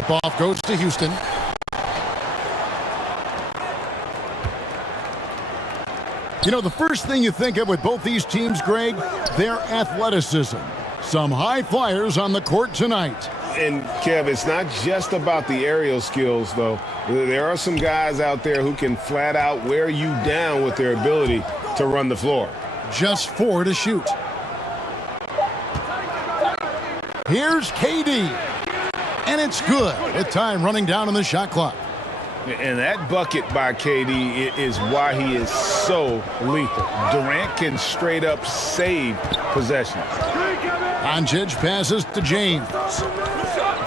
Tip-off goes to Houston. You know, the first thing you think of with both these teams, Greg, their athleticism. Some high flyers on the court tonight. And, Kev, it's not just about the aerial skills, though. There are some guys out there who can flat out wear you down with their ability to run the floor. Just 4 to shoot. Here's KD. And it's good with time running down on the shot clock. And that bucket by KD is why he is so lethal. Durant can straight up save possessions. Doncic passes to James.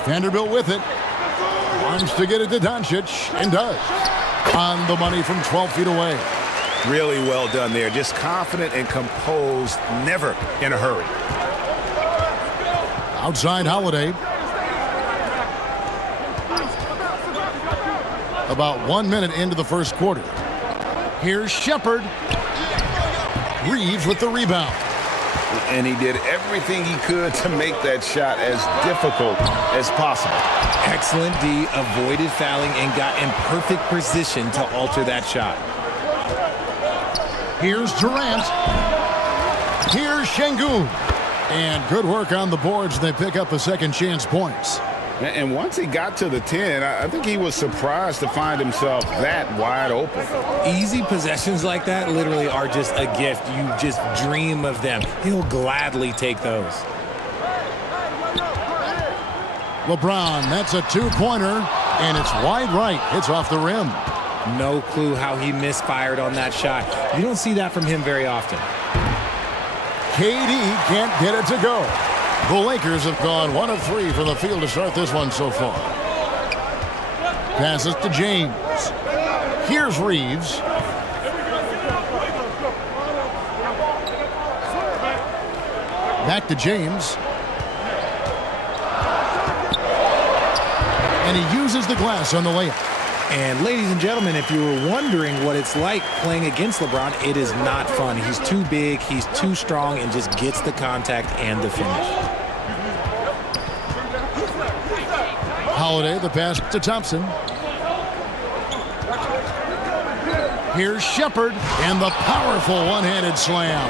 Vanderbilt with it. Wants to get it to Doncic and does. On the money from 12 feet away. Really well done there. Just confident and composed, never in a hurry. Outside Holiday. About 1 minute into the first quarter. Here's Shepherd. Reeves with the rebound. And he did everything he could to make that shot as difficult as possible. Excellent D, avoided fouling and got in perfect position to alter that shot. Here's Durant. Here's Şengün. And good work on the boards. They pick up a second chance points. And once he got to the 10, I think he was surprised to find himself that wide open. Easy possessions like that literally are just a gift. You just dream of them. He'll gladly take those. LeBron, that's a two-pointer, and it's wide right. It's off the rim. No clue how he misfired on that shot. You don't see that from him very often. KD can't get it to go. The Lakers have gone 1 of 3 from the field to start this one so far. Passes to James. Here's Reeves. Back to James. And he uses the glass on the layup. And ladies and gentlemen, if you were wondering what it's like playing against LeBron, it is not fun. He's too big, he's too strong, and just gets the contact and the finish. Holiday, the pass to Thompson. Here's Shepherd, and the powerful one-handed slam.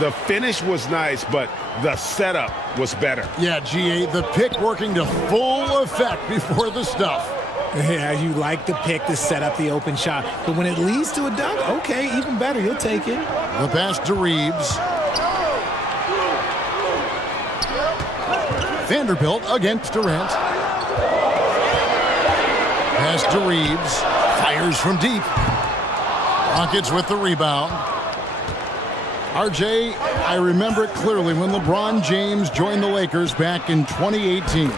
The finish was nice, but the setup was better. Yeah, G8, the pick working to full effect before the stuff. Yeah, you like the pick to set up the open shot. But when it leads to a dunk, okay, even better. You'll take it. The pass to Reeves. Vanderbilt against Durant. Pass to Reeves. Fires from deep. Rockets with the rebound. RJ, I remember it clearly when LeBron James joined the Lakers back in 2018.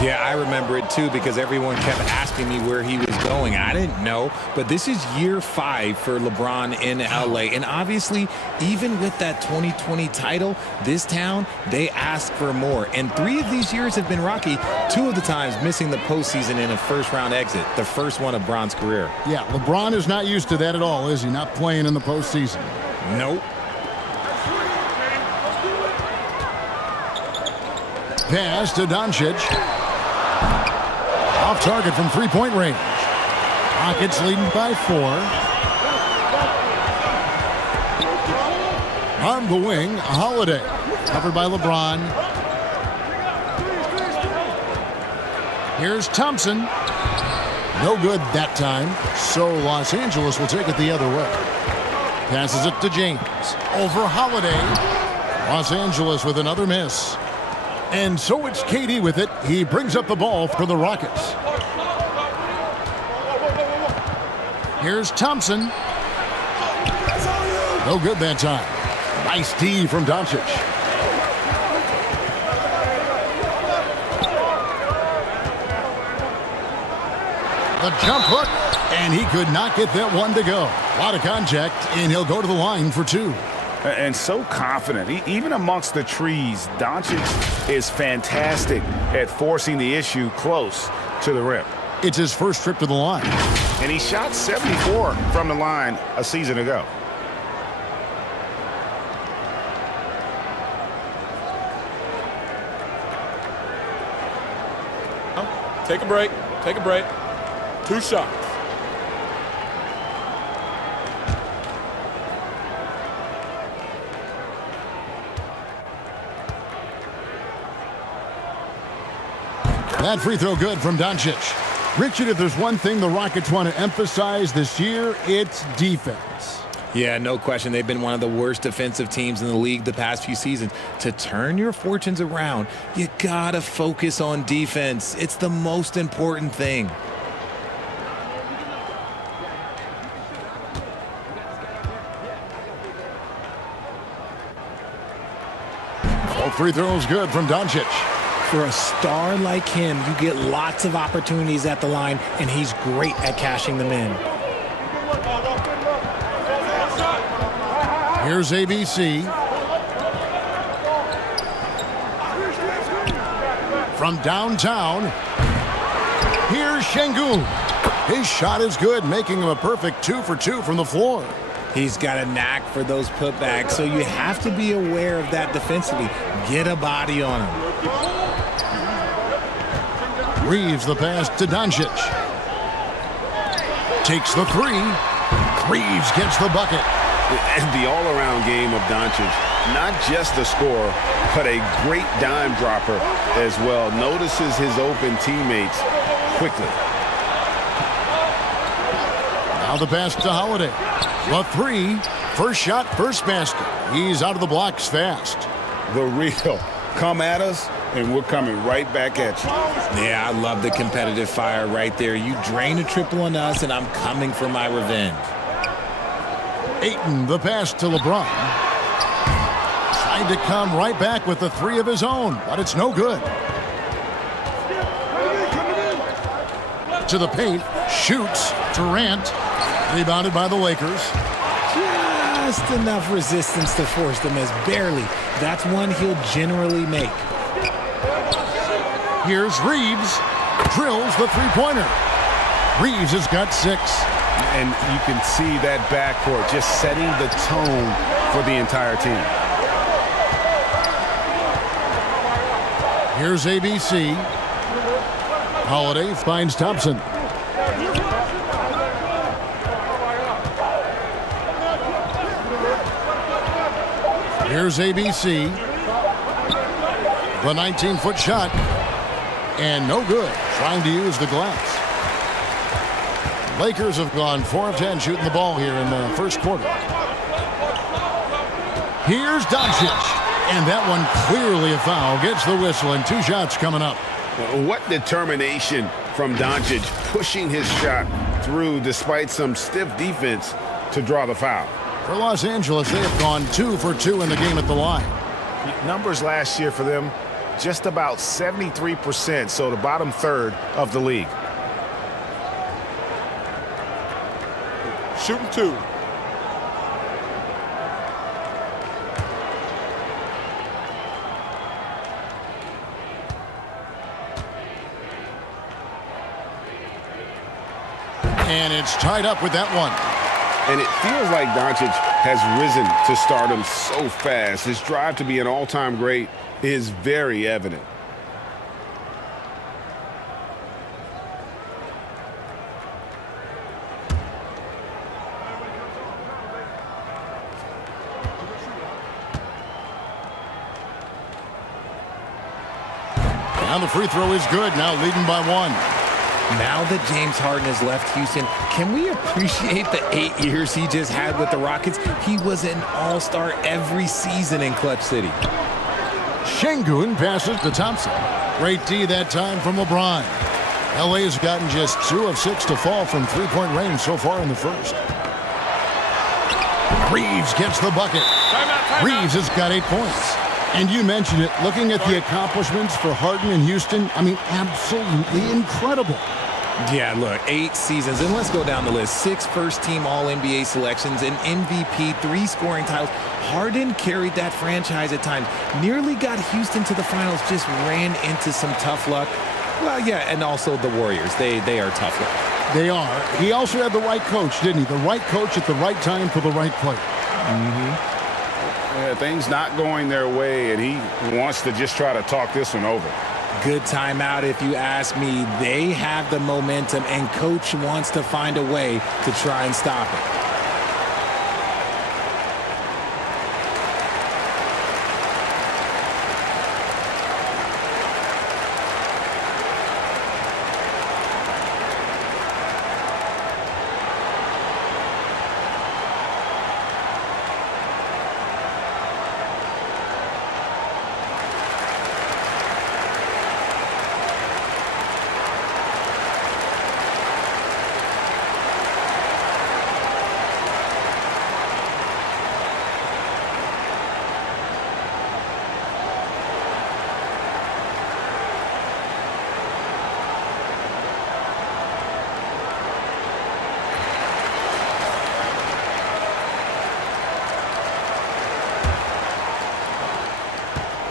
Yeah, I remember it too because everyone kept asking me where he was going. I didn't know, but this is year 5 for LeBron in LA. And obviously, even with that 2020 title, this town, they asked for more. And 3 of these years have been rocky, 2 of the times missing the postseason in a first-round exit, the first one of Bron's career. Yeah, LeBron is not used to that at all, is he? Not playing in the postseason. Nope. Pass to Doncic. Off target from three-point range. Rockets leading by 4. On the wing, Holiday. Covered by LeBron. Here's Thompson. No good that time. So Los Angeles will take it the other way. Passes it to James. Over Holiday. Los Angeles with another miss. And so it's KD with it. He brings up the ball for the Rockets. Here's Thompson. No good that time. Nice D from Doncic. The jump hook, and he could not get that one to go. A lot of contact, and he'll go to the line for 2. And so confident. Even amongst the trees, Doncic is fantastic at forcing the issue close to the rim. It's his first trip to the line. And he shot 74 from the line a season ago. Take a break. Take a break. 2 shots. That free throw good from Doncic. Richard, if there's one thing the Rockets want to emphasize this year, it's defense. Yeah, no question. They've been one of the worst defensive teams in the league the past few seasons. To turn your fortunes around, you gotta focus on defense. It's the most important thing. All free throws good from Doncic. For a star like him, you get lots of opportunities at the line, and he's great at cashing them in. Here's ABC. From downtown, here's Şengün. His shot is good, making him a perfect 2 for 2 from the floor. He's got a knack for those putbacks, so you have to be aware of that defensively. Get a body on him. Reeves the pass to Doncic. Takes the 3. Reeves gets the bucket. And the all-around game of Doncic, not just a scorer, but a great dime dropper as well. Notices his open teammates quickly. Now the pass to Holiday. The 3. First shot, first basket. He's out of the blocks fast. The real. Come at us, and we're coming right back at you. Yeah, I love the competitive fire right there. You drain a triple on us, and I'm coming for my revenge. Ayton, the pass to LeBron. Tried to come right back with the 3 of his own, but it's no good. To the paint, shoots, Durant. Rebounded by the Lakers. Just enough resistance to force them as barely. That's one he'll generally make. Here's Reeves. Drills the three-pointer. Reeves has got 6. And you can see that backcourt just setting the tone for the entire team. Here's ABC. Holiday finds Thompson. Here's ABC. The 19-foot shot. And no good. Trying to use the glass. Lakers have gone 4 of 10 shooting the ball here in the first quarter. Here's Doncic. And that one clearly a foul. Gets the whistle and 2 shots coming up. What determination from Doncic, pushing his shot through despite some stiff defense to draw the foul. For Los Angeles, they have gone 2 for 2 in the game at the line. Numbers last year for them, just about 73%, so the bottom third of the league. Shooting 2. And it's tied up with that one. And it feels like Doncic has risen to stardom so fast. His drive to be an all-time great is very evident. Now the free throw is good. Now leading by 1. Now that James Harden has left Houston, can we appreciate the 8 years he just had with the Rockets? He was an all-star every season in Clutch City. Şengün passes to Thompson. Great D that time from LeBron. LA has gotten just 2 of 6 to fall from three-point range so far in the first. Reeves gets the bucket. Reeves has got 8 points. And you mentioned it, looking at the accomplishments for Harden in Houston, I mean, absolutely incredible. Yeah, look, 8 seasons, and let's go down the list. 6 first-team All-NBA selections, an MVP, 3 scoring titles. Harden carried that franchise at times, nearly got Houston to the finals, just ran into some tough luck. Well, yeah, and also the Warriors. They are tough luck. They are. He also had the right coach, didn't he? The right coach at the right time for the right player. Yeah, things not going their way, and he wants to just try to talk this one over. Good timeout if you ask me. They have the momentum, and coach wants to find a way to try and stop it.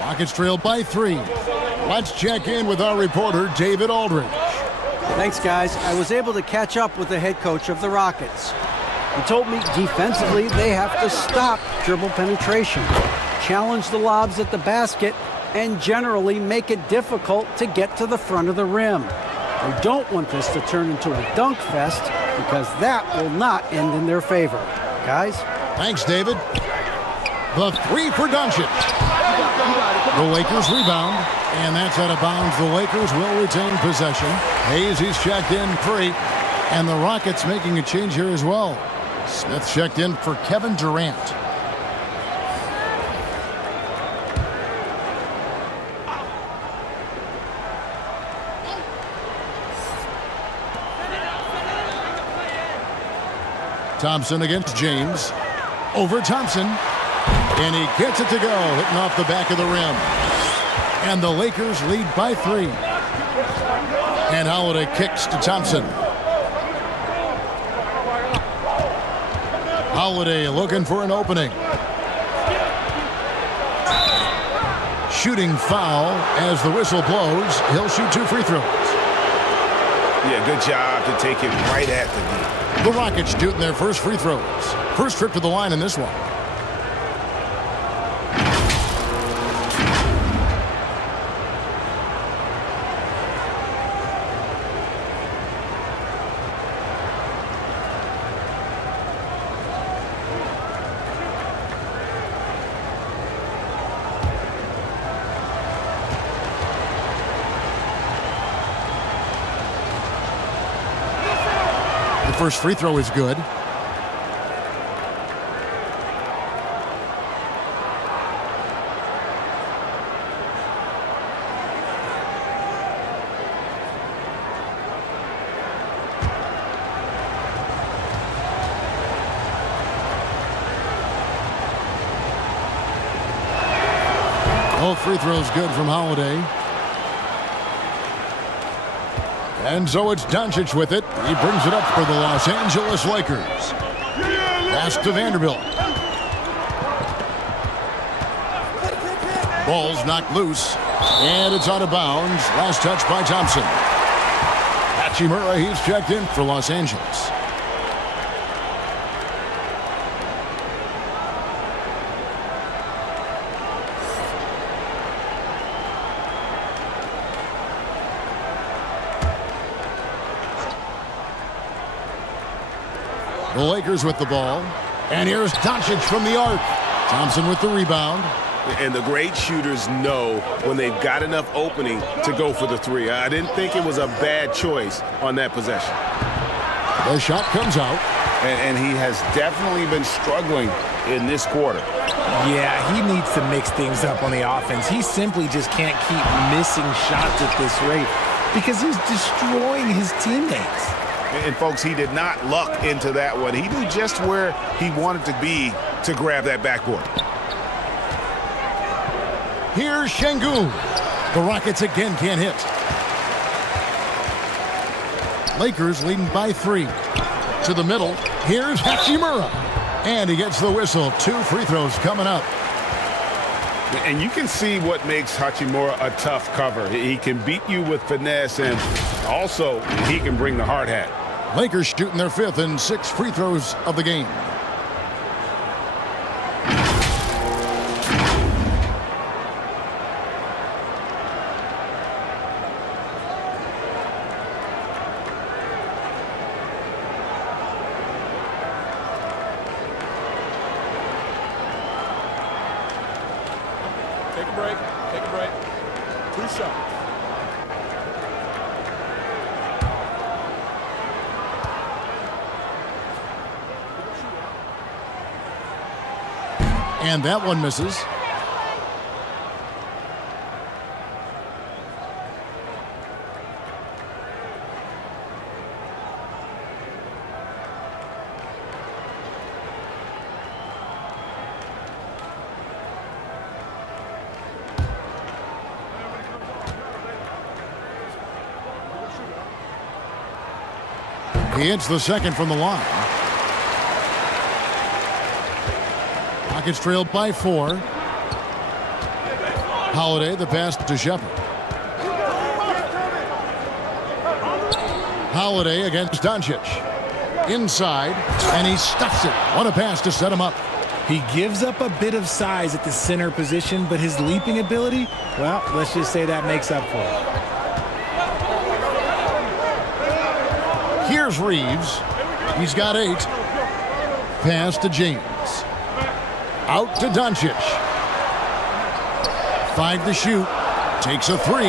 Rockets trail by 3. Let's check in with our reporter, David Aldridge. Thanks, guys. I was able to catch up with the head coach of the Rockets. He told me defensively they have to stop dribble penetration, challenge the lobs at the basket, and generally make it difficult to get to the front of the rim. They don't want this to turn into a dunk fest because that will not end in their favor. Guys? Thanks, David. The 3 for Doncic. The Lakers rebound, and that's out of bounds. The Lakers will retain possession. Hayes, he's checked in free, and the Rockets making a change here as well. Smith checked in for Kevin Durant. Thompson against James. Over Thompson. And he gets it to go, hitting off the back of the rim. And the Lakers lead by 3. And Holiday kicks to Thompson. Holiday looking for an opening. Shooting foul as the whistle blows. He'll shoot 2 free throws. Yeah, good job to take it right at the D. The Rockets shooting their first free throws. First trip to the line in this one. First free throw is good. Both free throws good from Holiday. And so it's Doncic with it. He brings it up for the Los Angeles Lakers. Pass to Vanderbilt. Ball's knocked loose. And it's out of bounds. Last touch by Thompson. Hachimura, he's checked in for Los Angeles. The Lakers with the ball. And here's Doncic from the arc. Thompson with the rebound. And the great shooters know when they've got enough opening to go for the 3. I didn't think it was a bad choice on that possession. The shot comes out. And he has definitely been struggling in this quarter. Yeah, he needs to mix things up on the offense. He simply just can't keep missing shots at this rate because he's destroying his teammates. And folks, he did not luck into that one. He knew just where he wanted to be to grab that backboard. Here's Şengün. The Rockets again can't hit. Lakers leading by 3. To the middle. Here's Hachimura. And he gets the whistle. 2 free throws coming up. And you can see what makes Hachimura a tough cover. He can beat you with finesse, and also he can bring the hard hat. Lakers shooting their 5th and 6th free throws of the game. Take a break. Take a break. 2 shots. And that one misses. He hits the second from the line. Rockets trailed by 4. Holiday, the pass to Shepard. Holiday against Doncic. Inside, and he stuffs it. What a pass to set him up. He gives up a bit of size at the center position, but his leaping ability, well, let's just say that makes up for it. Here's Reeves. He's got 8. Pass to James. Out to Doncic. 5 to shoot. Takes a 3.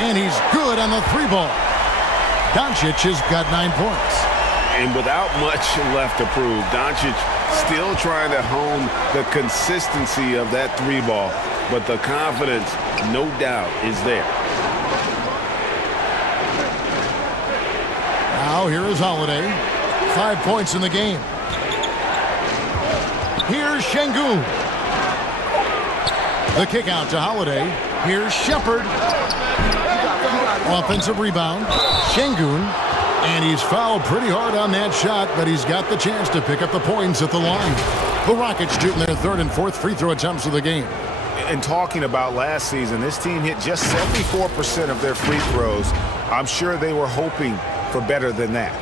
And he's good on the 3-ball. Doncic has got 9 points. And without much left to prove, Doncic still trying to hone the consistency of that 3-ball. But the confidence, no doubt, is there. Now here is Holiday. 5 points in the game. Here's Şengün. The kick out to Holiday. Here's Shepard. Offensive rebound. Şengün. And he's fouled pretty hard on that shot, but he's got the chance to pick up the points at the line. The Rockets shooting their 3rd and 4th free throw attempts of the game. And talking about last season, this team hit just 74% of their free throws. I'm sure they were hoping for better than that.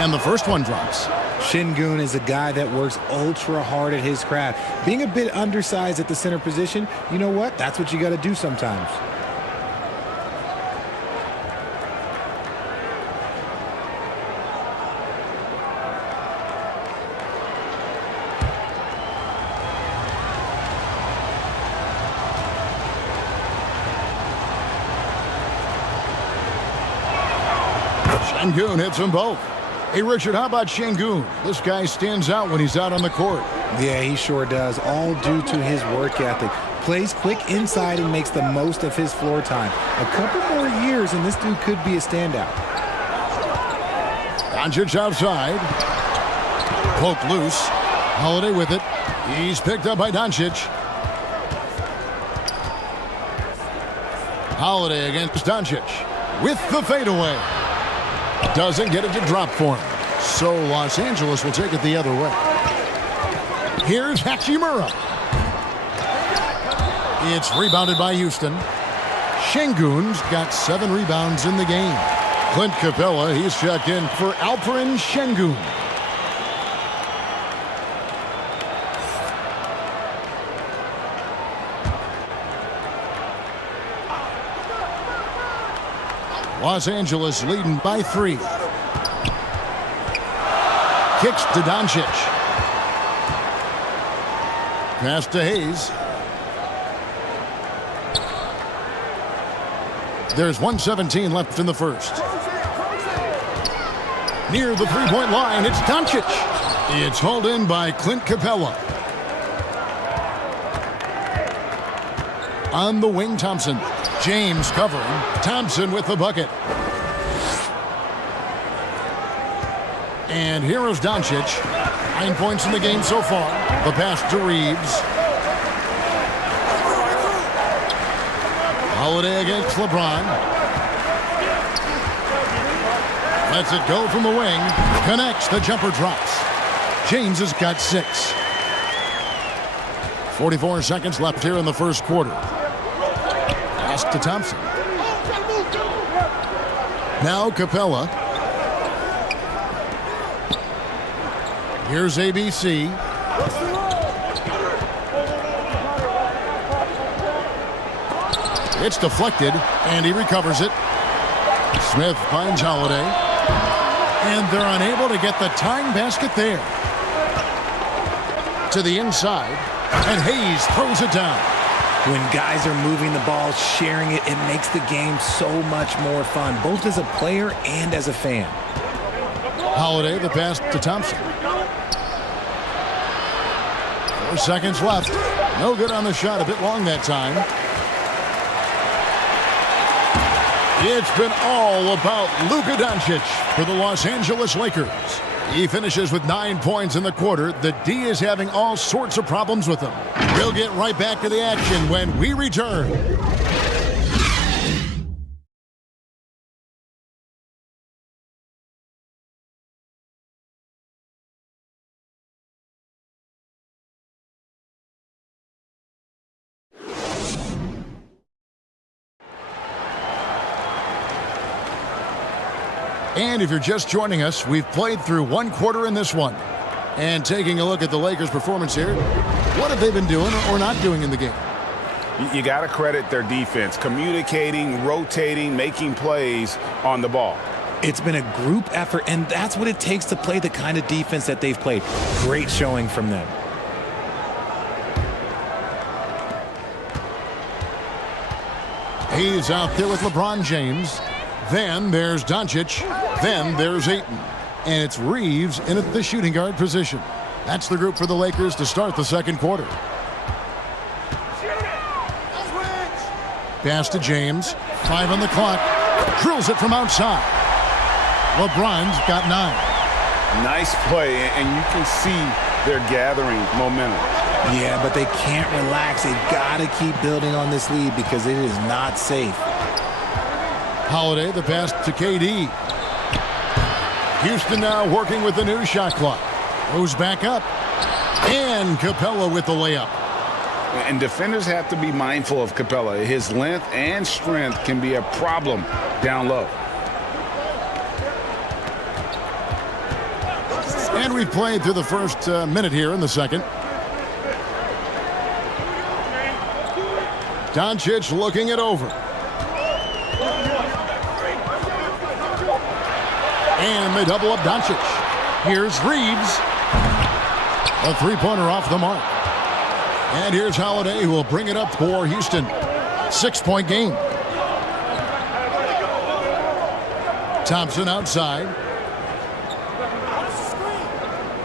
And the first one drops. Şengün is a guy that works ultra hard at his craft. Being a bit undersized at the center position, you know what? That's what you got to do sometimes. Şengün hits them both. Hey, Richard, how about Şengün? This guy stands out when he's out on the court. Yeah, he sure does, all due to his work ethic. Plays quick inside and makes the most of his floor time. A couple more years and this dude could be a standout. Doncic outside. Poked loose. Holiday with it. He's picked up by Doncic. Holiday against Doncic with the fadeaway. Doesn't get it to drop for him. So Los Angeles will take it the other way. Here's Hachimura. It's rebounded by Houston. Şengün's got 7 rebounds in the game. Clint Capella, he's checked in for Alperen Şengün. Los Angeles leading by 3. Kicks to Doncic. Pass to Hayes. There's 1:17 left in the first. Near the three-point line, it's Doncic. It's hauled in by Clint Capella. On the wing, Thompson. James covering. Thompson with the bucket. And here is Doncic. 9 points in the game so far. The pass to Reeves. Holiday against LeBron. Lets it go from the wing. Connects. The jumper drops. James has got 6. 44 seconds left here in the first quarter. Pass to Thompson. Now Capella. Here's ABC. It's deflected, and he recovers it. Smith finds Holiday. And they're unable to get the tying basket there. To the inside, and Hayes throws it down. When guys are moving the ball, sharing it, it makes the game so much more fun, both as a player and as a fan. Holiday, the pass to Thompson. 4 seconds left. No good on the shot, a bit long that time. It's been all about Luka Doncic for the Los Angeles Lakers. He finishes with 9 points in the quarter. The D is having all sorts of problems with him. We'll get right back to the action when we return. And if you're just joining us, we've played through 1 quarter in this one. And taking a look at the Lakers' performance here, what have they been doing or not doing in the game? You got to credit their defense, communicating, rotating, making plays on the ball. It's been a group effort, and that's what it takes to play the kind of defense that they've played. Great showing from them. He's out there with LeBron James. Then there's Doncic. Then there's Ayton. And it's Reeves in at the shooting guard position. That's the group for the Lakers to start the second quarter. Pass to James. 5 on the clock. Drills it from outside. LeBron's got 9. Nice play, and you can see they're gathering momentum. Yeah, but they can't relax. They've got to keep building on this lead because it is not safe. Holiday, the pass to KD. Houston now working with the new shot clock. Goes back up. And Capella with the layup. And defenders have to be mindful of Capella. His length and strength can be a problem down low. And we've played through the first minute here in the second. Doncic looking it over. And they double up Doncic. Here's Reeves. A three-pointer off the mark. And here's Holiday, who will bring it up for Houston. 6-point game. Thompson outside.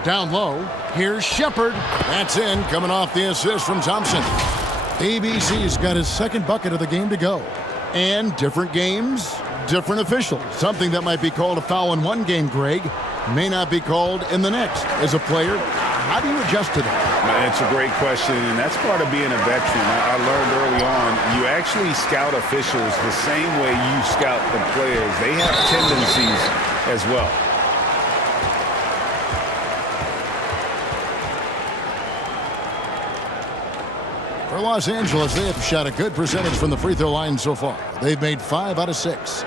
Down low. Here's Shepard. That's in, coming off the assist from Thompson. ABC's got his second bucket of the game to go. And different games, different officials. Something that might be called a foul in one game, Greg, may not be called in the next. As a player, how do you adjust to that? It's a great question, and that's part of being a veteran. I learned early on, you actually scout officials the same way you scout the players. They have tendencies as well. For Los Angeles, they have shot a good percentage from the free throw line so far. They've made 5 out of 6.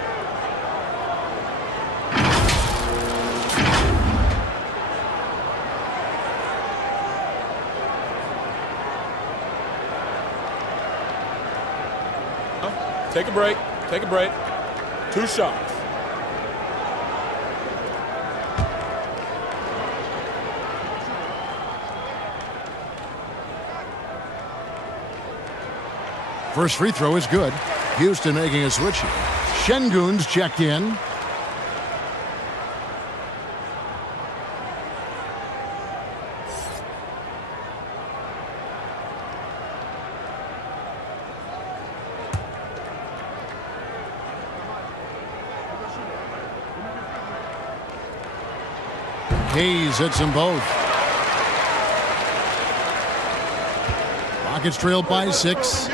Take a break. Take a break. 2 shots. First free throw is good. Houston making a switch here. Şengün's checked in. Hayes hits them both. Rockets trailed by 6.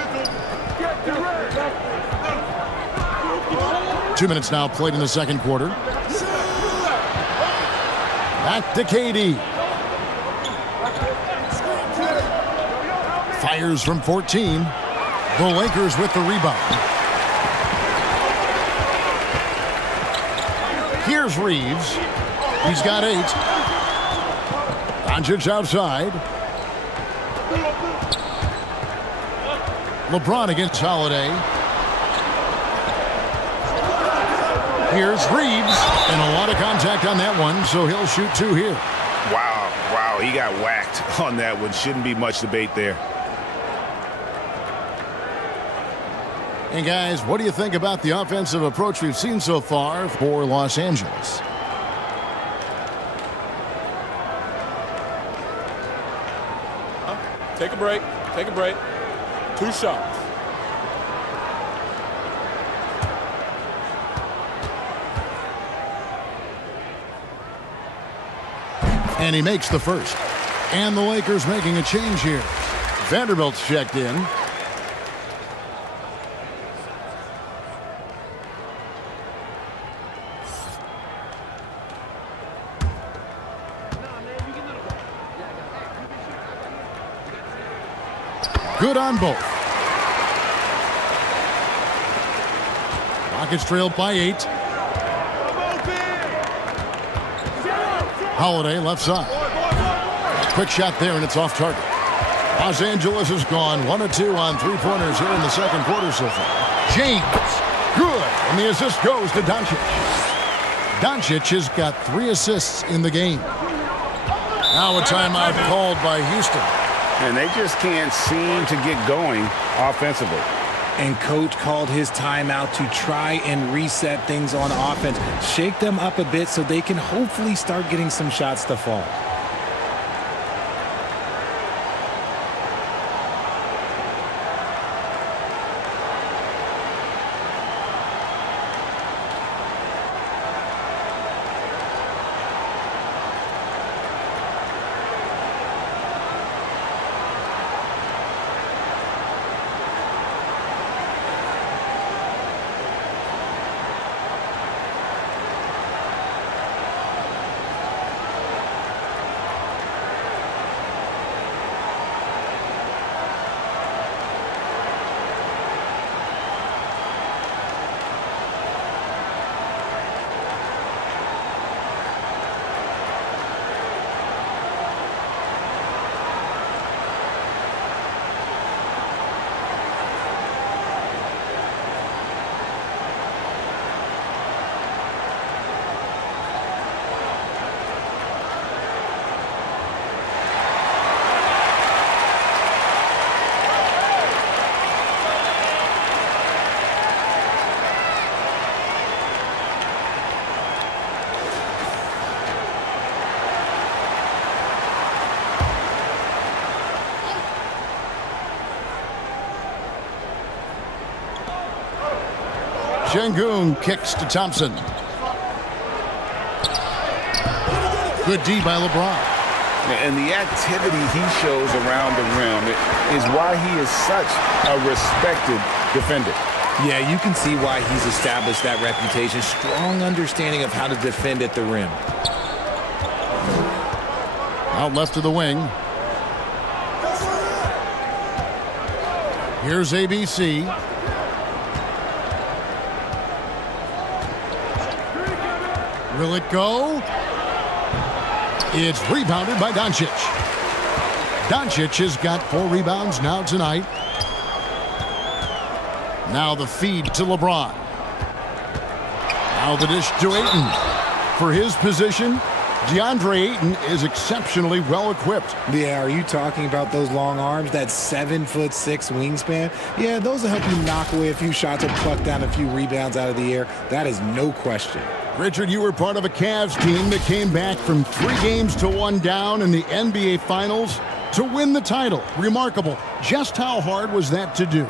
2 minutes now played in the second quarter. Back to KD. Fires from 14. The Lakers with the rebound. Here's Reeves. He's got 8. Doncic outside. LeBron against Holiday. Here's Reeves, and a lot of contact on that one, so he'll shoot 2 here. Wow, he got whacked on that one. Shouldn't be much debate there. And guys, what do you think about the offensive approach we've seen so far for Los Angeles? Take a break. Take a break. 2 shots. And he makes the first. And the Lakers making a change here. Vanderbilt's checked in. Good on both. Rockets trailed by 8. Holiday left side. Quick shot there, and it's off target. Los Angeles has gone 1 of 2 on 3-pointers here in the second quarter so far. James, good, and the assist goes to Doncic. Doncic has got 3 assists in the game. Now a timeout called by Houston. And they just can't seem to get going offensively. And coach called his timeout to try and reset things on offense. Shake them up a bit so they can hopefully start getting some shots to fall. Şengün kicks to Thompson. Good D by LeBron. And the activity he shows around the rim is why he is such a respected defender. Yeah, you can see why he's established that reputation. Strong understanding of how to defend at the rim. Out left to the wing. Here's ABC. Will it go? It's rebounded by Doncic. Doncic has got 4 rebounds now tonight. Now the feed to LeBron. Now the dish to Ayton. For his position, DeAndre Ayton is exceptionally well equipped. Yeah, are you talking about those long arms, that 7'6" wingspan? Yeah, those will help you knock away a few shots or pluck down a few rebounds out of the air. That is no question. Richard, you were part of a Cavs team that came back from 3 games to 1 down in the NBA Finals to win the title. Remarkable. Just how hard was that to do?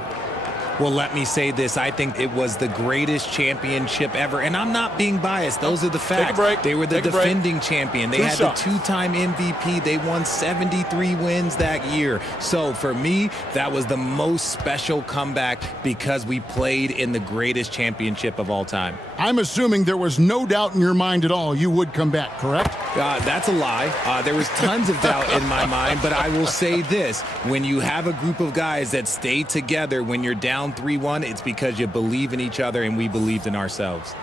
Well, let me say this. I think it was the greatest championship ever. And I'm not being biased. Those are the facts. Take a break. They were the defending champion. They had the 2-time MVP. They won 73 wins that year. So for me, that was the most special comeback because we played in the greatest championship of all time. I'm assuming there was no doubt in your mind at all you would come back, correct? That's a lie. There was tons of doubt in my mind, but I will say this. When you have a group of guys that stay together when you're down 3-1, it's because you believe in each other and we believed in ourselves.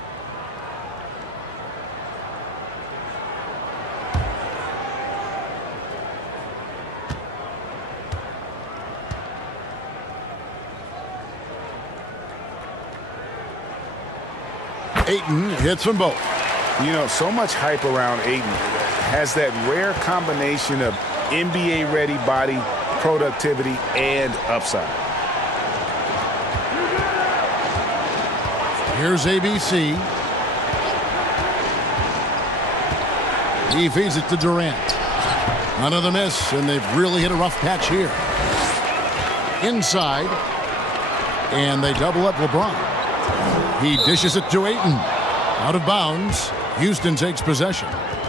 Ayton hits them both. You know, so much hype around Ayton. Has that rare combination of NBA-ready body, productivity, and upside. Here's ABC. He feeds it to Durant. Another miss, and they've really hit a rough patch here. Inside, and they double up LeBron. He dishes it to Ayton. Out of bounds. Houston takes possession.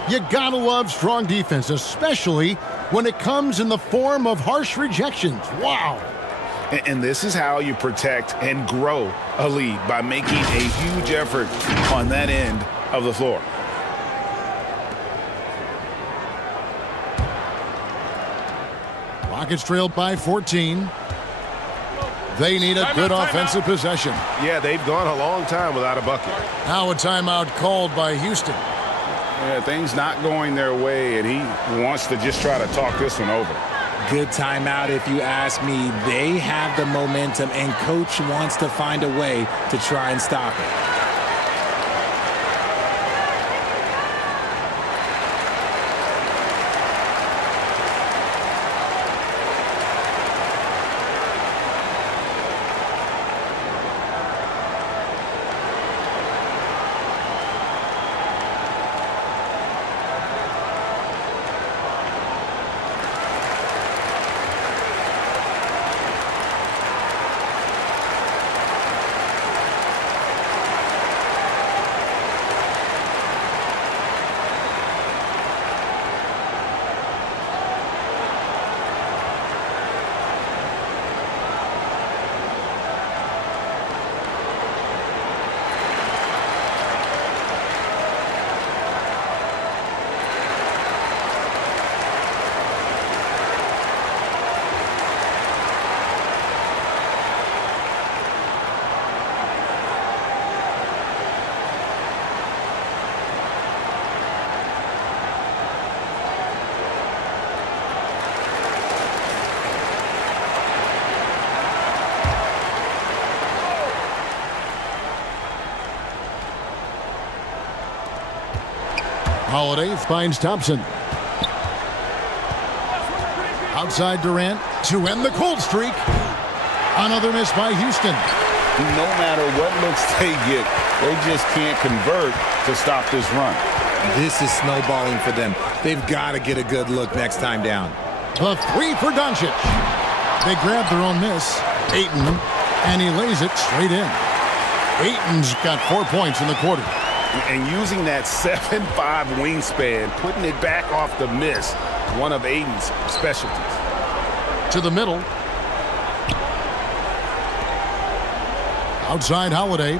You gotta love strong defense, especially when it comes in the form of harsh rejections. Wow. And this is how you protect and grow a lead, by making a huge effort on that end of the floor. Rockets trailed by 14. They need a good offensive possession. Yeah, they've gone a long time without a bucket. Now a timeout called by Houston. Yeah, things not going their way, and he wants to just try to talk this one over. Good timeout if you ask me. They have the momentum, and coach wants to find a way to try and stop it. Holiday finds Thompson. Outside Durant to end the cold streak. Another miss by Houston. No matter what looks they get, they just can't convert to stop this run. This is snowballing for them. They've got to get a good look next time down. The three for Doncic. They grab their own miss. Ayton, and he lays it straight in. Ayton's got 4 points in the quarter. And using that 7'5" wingspan, putting it back off the miss, one of Ayton's specialties. To the middle. Outside Holiday.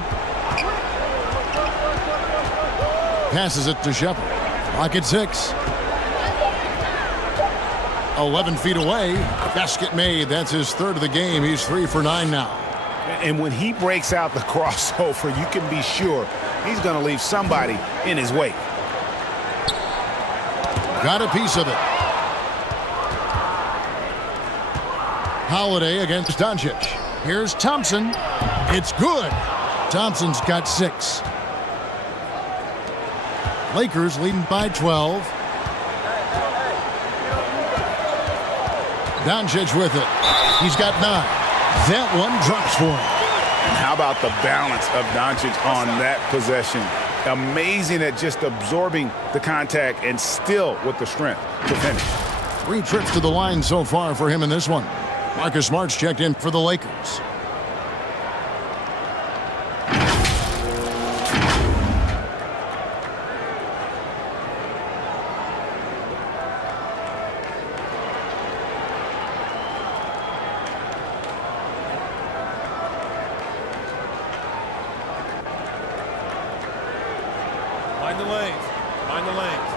Passes it to Shepard. Rocket 6. 11 feet away. Basket made. That's his third of the game. He's 3 for 9 now. And when he breaks out the crossover, you can be sure he's going to leave somebody in his wake. Got a piece of it. Holiday against Doncic. Here's Thompson. It's good. Thompson's got 6. Lakers leading by 12. Doncic with it. He's got 9. That one drops for him. And how about the balance of Doncic on that possession? Amazing at just absorbing the contact and still with the strength to finish. 3 trips to the line so far for him in this one. Marcus Smart's checked in for the Lakers. Mind the lanes. Mind the lanes.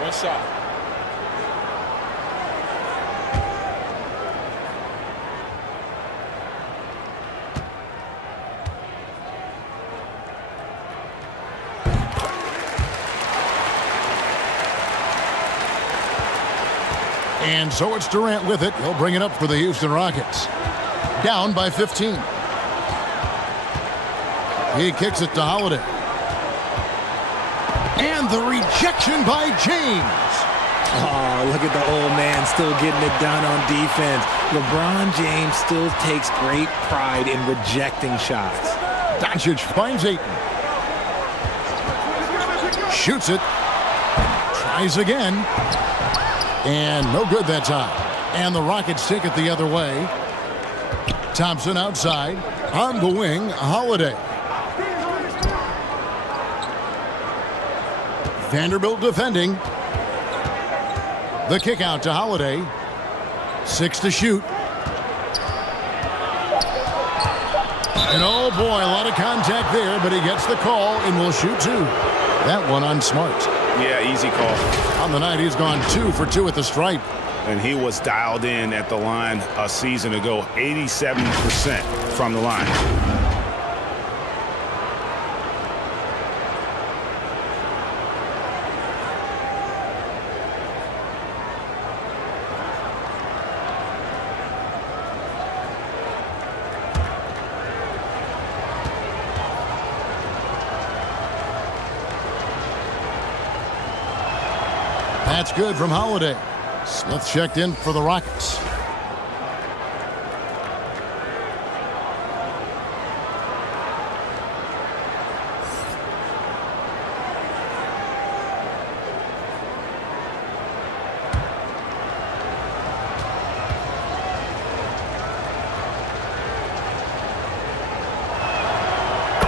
One shot. And so it's Durant with it. He'll bring it up for the Houston Rockets. Down by 15. He kicks it to Holiday. And the rejection by James. Oh, look at the old man still getting it done on defense. LeBron James still takes great pride in rejecting shots. Doncic finds Ayton. Shoots it. Tries again. And no good that time. And the Rockets take it the other way. Thompson outside. On the wing, Holiday. Vanderbilt defending. The kick out to Holiday. 6 to shoot. And oh boy, a lot of contact there, but he gets the call and will shoot 2. That one on Smart. Yeah, easy call. On the night, he's gone 2 for 2 at the stripe. And he was dialed in at the line a season ago, 87% from the line. That's good from Holiday. Smith checked in for the Rockets.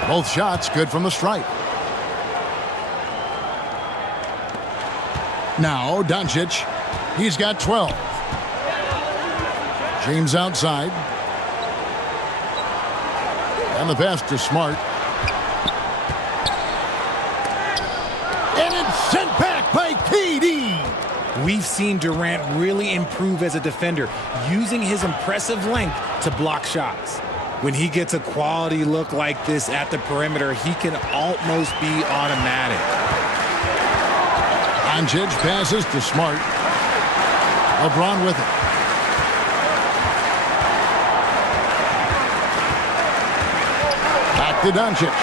Both shots good from the stripe. Now Doncic. He's got 12. James outside. And the pass to Smart. And it's sent back by KD. We've seen Durant really improve as a defender, using his impressive length to block shots. When he gets a quality look like this at the perimeter, he can almost be automatic. Doncic passes to Smart. LeBron with it. Back to Doncic.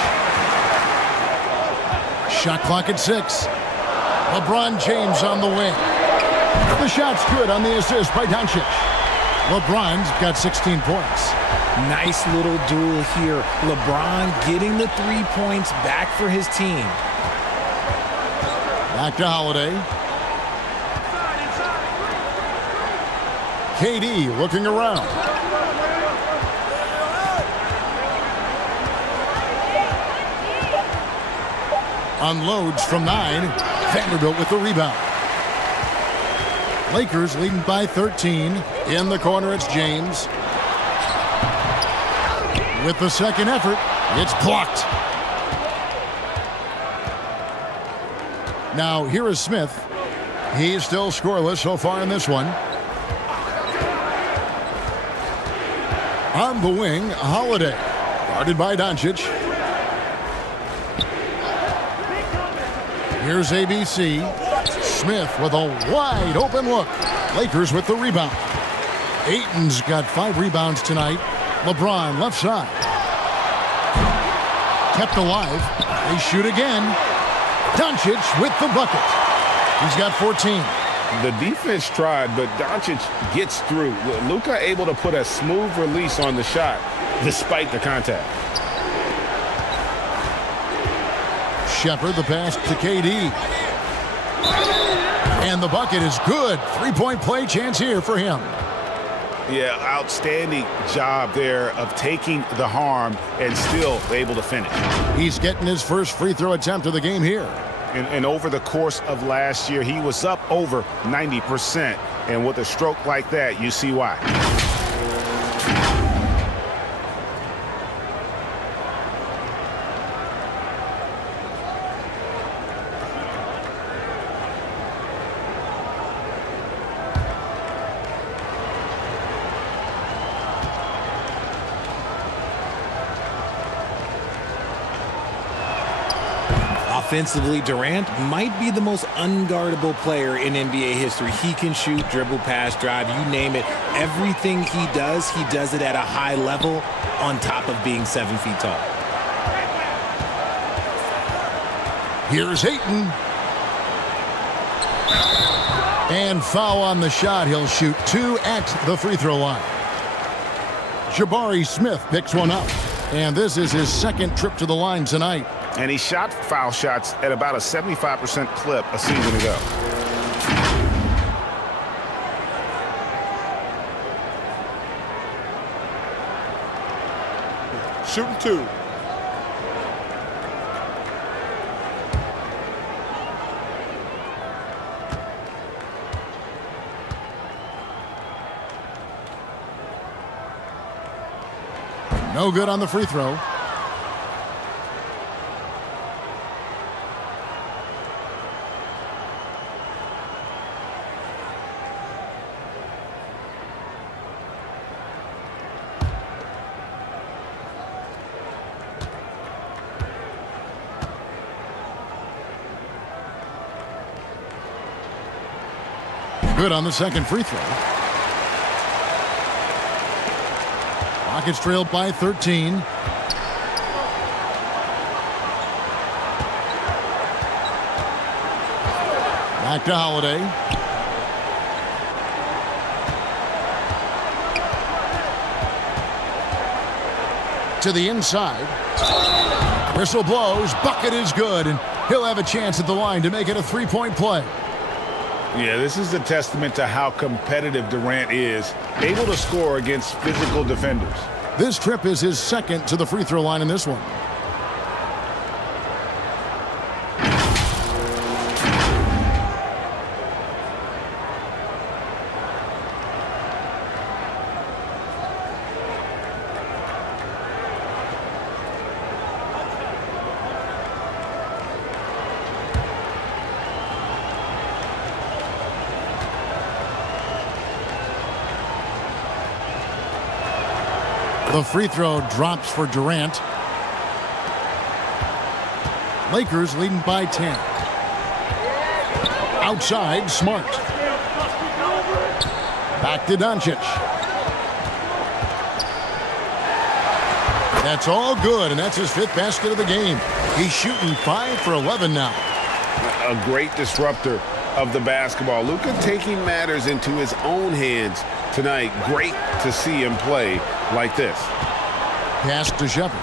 Shot clock at 6. LeBron James on the wing. The shot's good on the assist by Doncic. LeBron's got 16 points. Nice little duel here. LeBron getting the 3 points back for his team. Back to Holiday. KD looking around. Unloads from 9. Vanderbilt with the rebound. Lakers leading by 13. In the corner, it's James. With the second effort, it's blocked. Now, here is Smith. He's still scoreless so far in this one. On the wing, Holiday. Guarded by Doncic. Here's ABC. Smith with a wide open look. Lakers with the rebound. Ayton's got 5 rebounds tonight. LeBron left side. Kept alive. They shoot again. Doncic with the bucket. He's got 14. The defense tried, but Doncic gets through. Luka able to put a smooth release on the shot despite the contact. Shepard the pass to KD. And the bucket is good. 3-point play chance here for him. Yeah, outstanding job there of taking the harm and still able to finish. He's getting his first free throw attempt of the game here. And over the course of last year, he was up over 90%. And with a stroke like that, you see why. Offensively, Durant might be the most unguardable player in NBA history. He can shoot, dribble, pass, drive, you name it. Everything he does it at a high level on top of being 7 feet tall. Here's Ayton. And foul on the shot. He'll shoot 2 at the free throw line. Jabari Smith picks one up. And this is his second trip to the line tonight. And he shot foul shots at about a 75% clip a season ago. Shooting 2. No good on the free throw. Good on the second free throw. Rockets trailed by 13. Back to Holiday. To the inside. Whistle blows. Bucket is good. And he'll have a chance at the line to make it a three-point play. Yeah, this is a testament to how competitive Durant is, able to score against physical defenders. This trip is his second to the free throw line in this one. The free throw drops for Durant. Lakers leading by 10. Outside, Smart. Back to Doncic. That's all good, and that's his 5th basket of the game. He's shooting 5 for 11 now. A great disruptor of the basketball. Luka taking matters into his own hands tonight. Great to see him play like this. Pass to Shepard.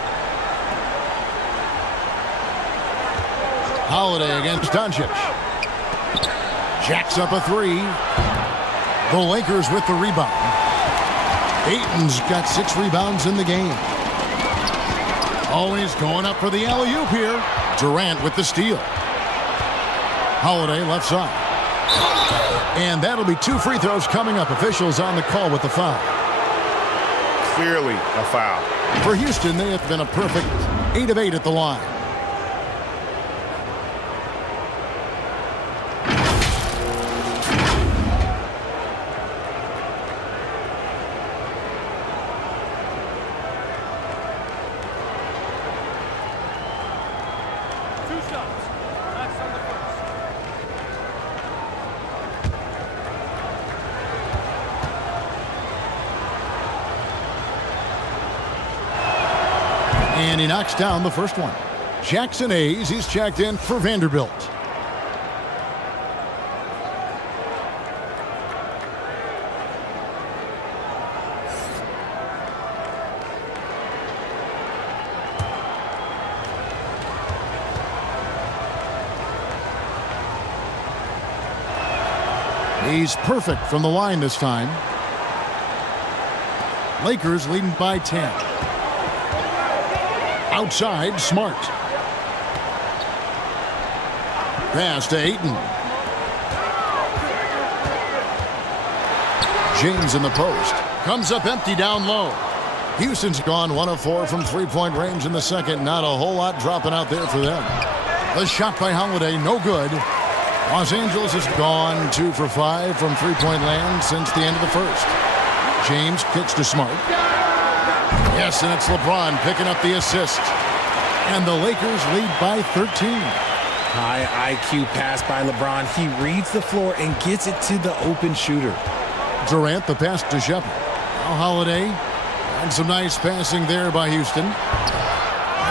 Holiday against Doncic. Jacks up a 3. The Lakers with the rebound. Ayton's got 6 rebounds in the game. Always going up for the alley-oop here. Durant with the steal. Holiday left side. And that'll be 2 free throws coming up. Officials on the call with the foul. Clearly a foul. For Houston, they have been a perfect 8 of 8 at the line. And he knocks down the first one. Jackson Hayes, he's checked in for Vanderbilt. He's perfect from the line this time. Lakers leading by 10. Outside, Smart. Pass to Ayton. James in the post. Comes up empty down low. Houston's gone 1 of 4 from three-point range in the second. Not a whole lot dropping out there for them. The shot by Holiday, no good. Los Angeles has gone 2 for 5 from three-point land since the end of the first. James kicks to Smart. Yes, and it's LeBron picking up the assist. And the Lakers lead by 13. High IQ pass by LeBron. He reads the floor and gets it to the open shooter. Durant, the pass to Shepard. Now Holiday. And some nice passing there by Houston.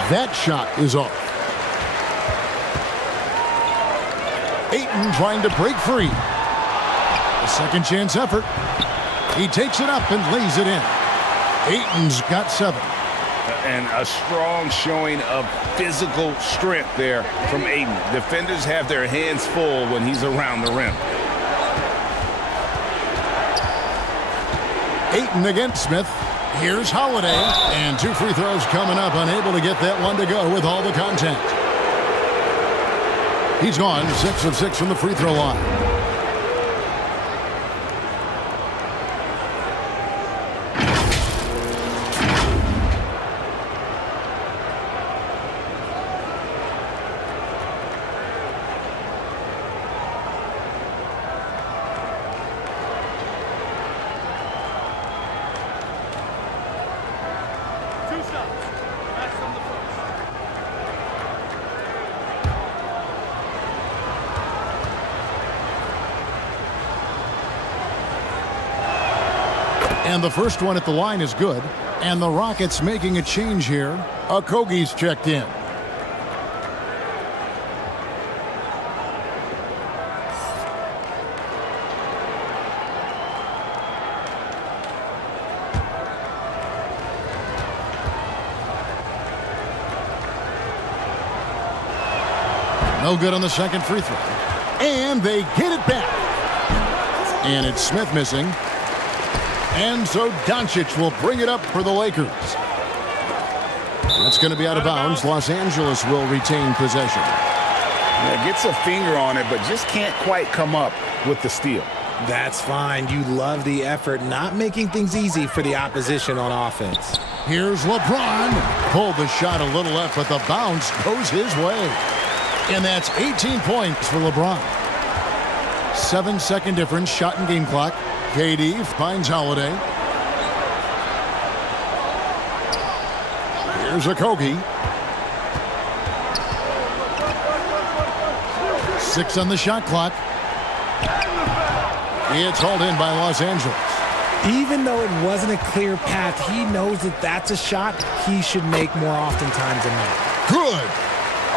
That shot is off. Ayton trying to break free. A second chance effort. He takes it up and lays it in. Ayton's got 7. And a strong showing of physical strength there from Ayton. Defenders have their hands full when he's around the rim. Ayton against Smith. Here's Holiday. And 2 free throws coming up. Unable to get that one to go with all the contact. He's gone 6 of 6 from the free throw line. And the first one at the line is good. And the Rockets making a change here. Okogie's checked in. No good on the second free throw. And they get it back. And it's Smith missing. And so Doncic will bring it up for the Lakers. That's going to be out of bounds. Los Angeles will retain possession. Yeah, gets a finger on it, but just can't quite come up with the steal. That's fine. You love the effort, not making things easy for the opposition on offense. Here's LeBron. Pulled the shot a little left, but the bounce goes his way. And that's 18 points for LeBron. 7-second difference, shot and game clock. KD finds Holiday. Here's Okogie. 6 on the shot clock. It's hauled in by Los Angeles. Even though it wasn't a clear path, he knows that that's a shot he should make more oftentimes than not. Good.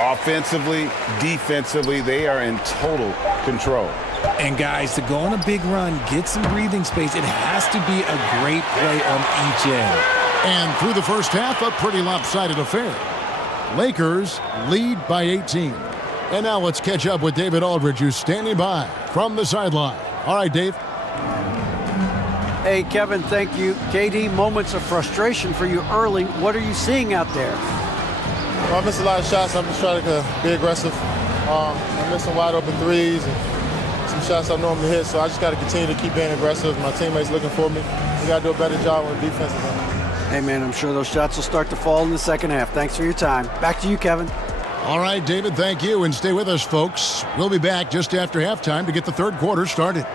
Offensively, defensively, they are in total control. And guys, to go on a big run, get some breathing space, it has to be a great play on each end. And through the first half, a pretty lopsided affair. Lakers lead by 18. And now let's catch up with David Aldridge, who's standing by from the sideline. All right, Dave. Hey, Kevin, thank you. KD, moments of frustration for you early. What are you seeing out there? Well, I missed a lot of shots. I'm just trying to be aggressive. I'm missing wide open threes and some shots I normally hit, so I just got to continue to keep being aggressive. My teammates looking for me. We got to do a better job on the defensive end. Hey, man, I'm sure those shots will start to fall in the second half. Thanks for your time. Back to you, Kevin. All right, David, thank you. And stay with us, folks. We'll be back just after halftime to get the third quarter started.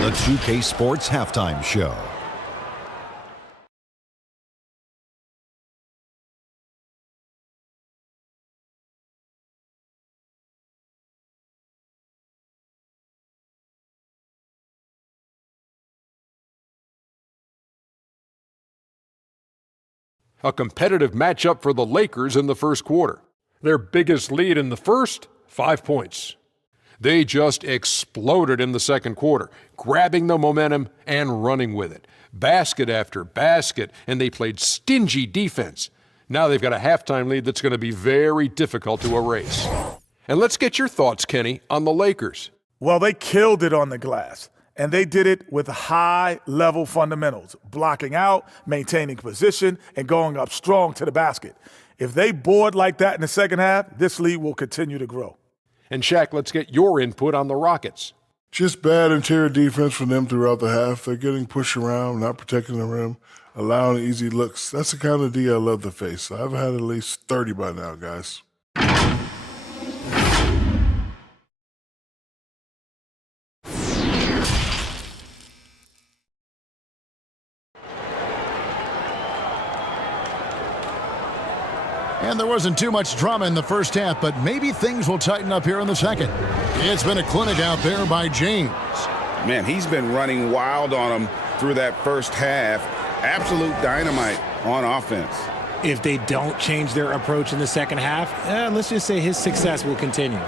The 2K Sports Halftime Show. A competitive matchup for the Lakers in the first quarter. Their biggest lead in the first, 5 points. They just exploded in the second quarter, grabbing the momentum and running with it. Basket after basket, and they played stingy defense. Now they've got a halftime lead that's going to be very difficult to erase. And let's get your thoughts, Kenny, on the Lakers. Well, they killed it on the glass. And they did it with high-level fundamentals, blocking out, maintaining position, and going up strong to the basket. If they board like that in the second half, this lead will continue to grow. And Shaq, let's get your input on the Rockets. Just bad interior defense from them throughout the half. They're getting pushed around, not protecting the rim, allowing easy looks. That's the kind of D I love to face. I've had at least 30 by now, guys. And there wasn't too much drama in the first half, but maybe things will tighten up here in the second. It's been a clinic out there by James. Man, he's been running wild on them through that first half. Absolute dynamite on offense. If they don't change their approach in the second half, let's just say his success will continue.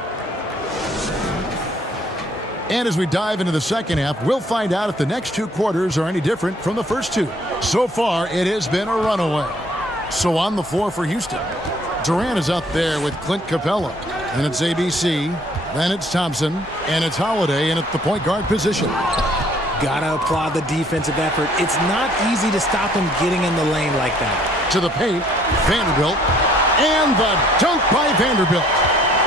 And as we dive into the second half, we'll find out if the next 2 quarters are any different from the first 2. So far, it has been a runaway. So on the floor for Houston, Durant is out there with Clint Capella. And it's ABC, then it's Thompson, and it's Holiday in at the point guard position. Gotta applaud the defensive effort. It's not easy to stop him getting in the lane like that. To the paint, Vanderbilt, and the dunk by Vanderbilt.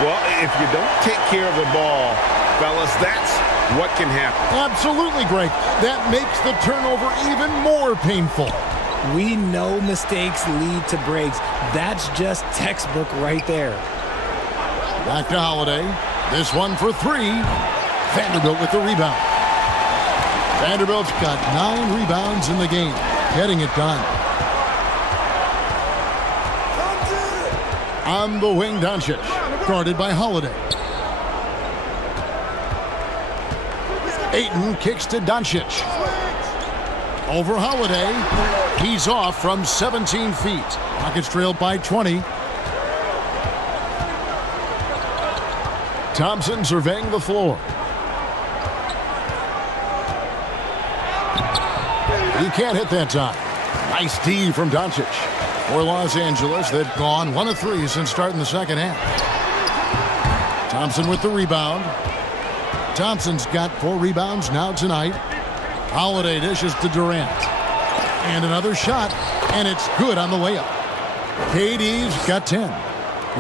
Well, if you don't take care of the ball, fellas, that's what can happen. Absolutely, Greg. That makes the turnover even more painful. We know mistakes lead to breaks. That's just textbook right there. Back to Holiday. This one for 3. Vanderbilt with the rebound. Vanderbilt's got 9 rebounds in the game, getting it done. On the wing, Doncic, guarded by Holiday. Ayton kicks to Doncic. Over Holiday. He's off from 17 feet. Rockets trailed by 20. Thompson surveying the floor. He can't hit that time. Nice D from Doncic. For Los Angeles, they've gone 1 of 3 since starting the second half. Thompson with the rebound. Thompson's got 4 rebounds now tonight. Holiday dishes to Durant. And another shot, and it's good on the layup. KD's got 10.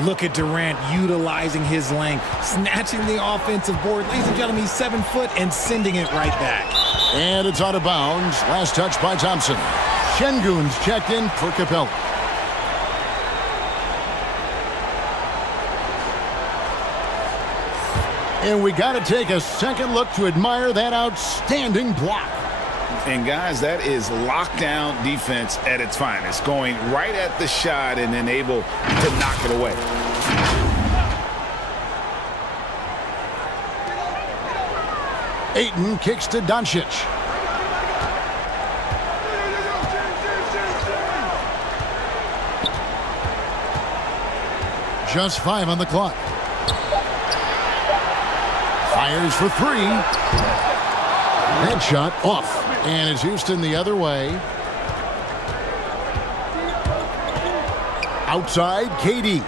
Look at Durant utilizing his length, snatching the offensive board. Ladies and gentlemen, he's 7 foot and sending it right back. And it's out of bounds. Last touch by Thompson. Şengün's checked in for Capella. And we got to take a second look to admire that outstanding block. And guys, that is lockdown defense at its finest, going right at the shot and then able to knock it away. Ayton kicks to Doncic. Just 5 on the clock. Fires for 3. Headshot off. And it's Houston the other way. Outside, KD.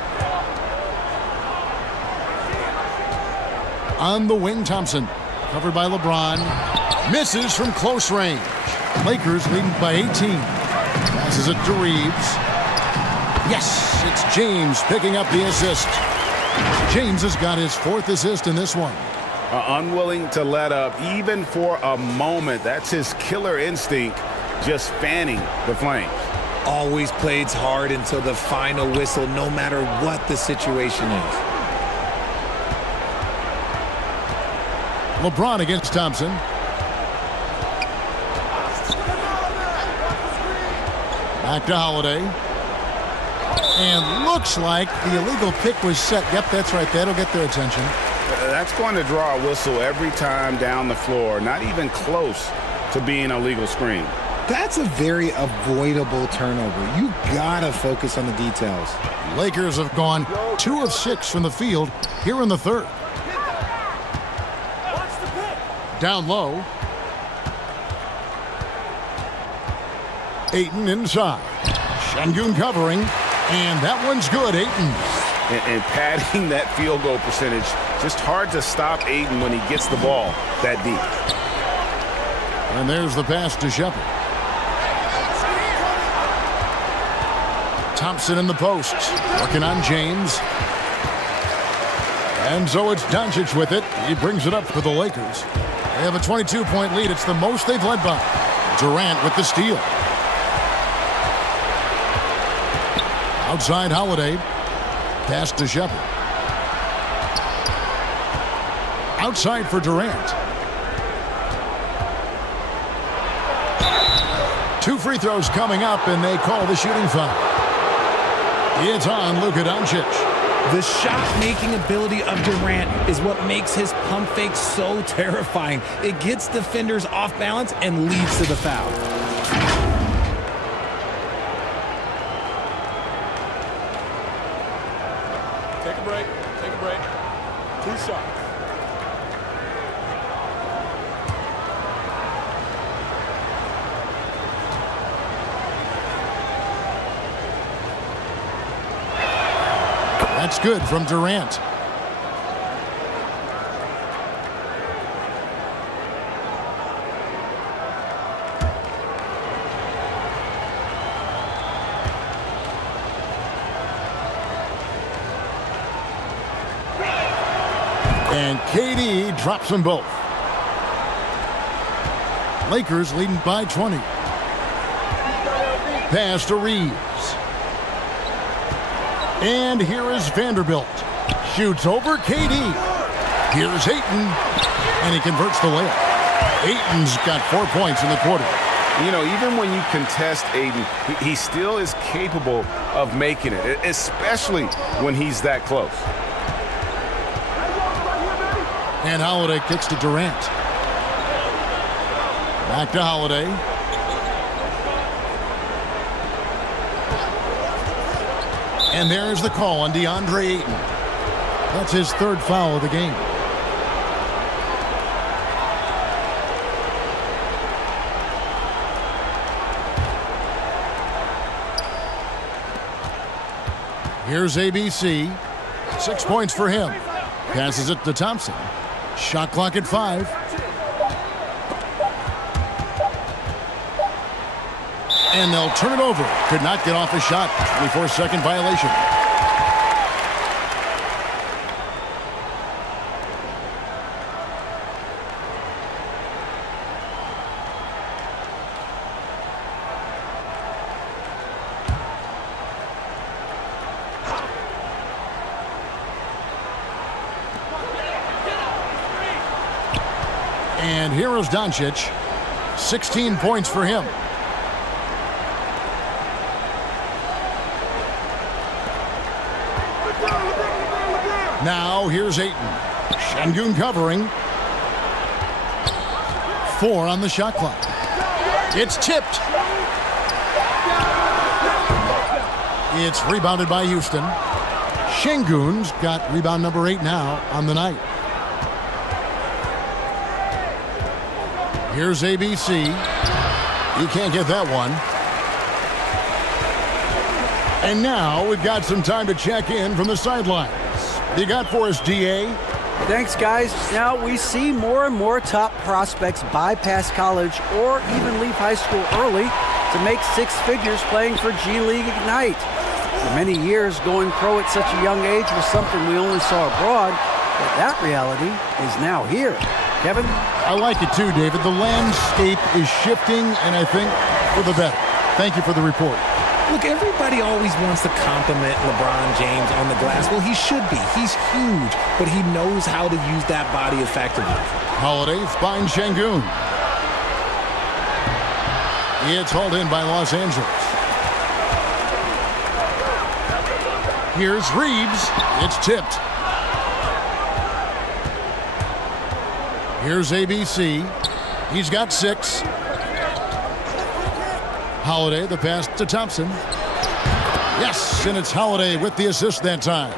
On the wing, Thompson. Covered by LeBron. Misses from close range. Lakers leading by 18. Passes it to Reeves. Yes, it's James picking up the assist. James has got his 4th assist in this one. Unwilling to let up even for a moment. That's his killer instinct, just fanning the flames. Always plays hard until the final whistle, no matter what the situation is. LeBron against Thompson. Back to Holiday. And looks like the illegal pick was set. Yep, that's right. That'll get their attention. That's going to draw a whistle every time down the floor. Not even close to being a legal screen. That's a very avoidable turnover. You gotta focus on the details. Lakers have gone 2 of 6 from the field here in the 3rd. Down low. Ayton inside. Şengün covering. And that one's good, Ayton. And padding that field goal percentage, just hard to stop Ayton when he gets the ball that deep. And there's the pass to Shepherd. Thompson in the post, working on James. And so it's Doncic with it. He brings it up for the Lakers. They have a 22-point lead. It's the most they've led by. Durant with the steal. Outside Holiday. Pass to Shepherd. Outside for Durant. 2 free throws coming up, and they call the shooting foul. It's on Luka Doncic. The shot-making ability of Durant is what makes his pump fake so terrifying. It gets defenders off balance and leads to the foul. Take a break. Take a break. 2 shots. That's good from Durant. And KD drops them both. Lakers leading by 20. Pass to Reeves. And here is Vanderbilt. Shoots over KD. Here's Ayton. And he converts the layup. Ayton's got 4 points in the quarter. You know, even when you contest Ayton, he still is capable of making it, especially when he's that close. And Holiday kicks to Durant. Back to Holiday. And there's the call on DeAndre Ayton. That's his 3rd foul of the game. Here's ABC. 6 points for him. Passes it to Thompson. Shot clock at 5. And they'll turn it over. Could not get off a shot. 24-second violation. And here is Doncic. 16 points for him. Now here's Ayton. Şengün covering. 4 on the shot clock. It's tipped. It's rebounded by Houston. Şengün's got rebound number 8 now on the night. Here's ABC. He can't get that one. And now we've got some time to check in from the sidelines. You got for us, DA? Thanks, guys. Now we see more and more top prospects bypass college or even leave high school early to make 6 figures playing for G League Ignite. For many years, going pro at such a young age was something we only saw abroad, but that reality is now here. Kevin? I like it too, David. The landscape is shifting, and I think for the better. Thank you for the report. Look, everybody always wants to compliment LeBron James on the glass. Well, he should be. He's huge, but he knows how to use that body effectively. Holiday finds Şengün. It's hauled in by Los Angeles. Here's Reeves. It's tipped. Here's ABC. He's got 6. Holiday, the pass to Thompson. Yes, and it's Holiday with the assist that time.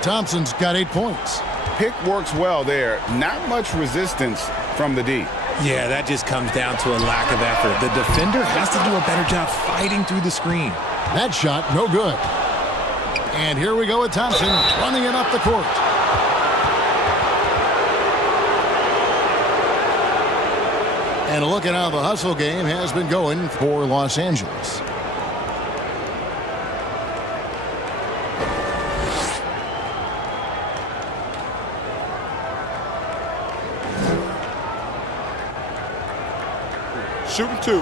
Thompson's got 8 points. Pick works well there. Not much resistance from the D. Yeah, that just comes down to a lack of effort. The defender has to do a better job fighting through the screen. That shot, no good. And here we go with Thompson running it up the court. And a look at how the hustle game has been going for Los Angeles. Shooting 2.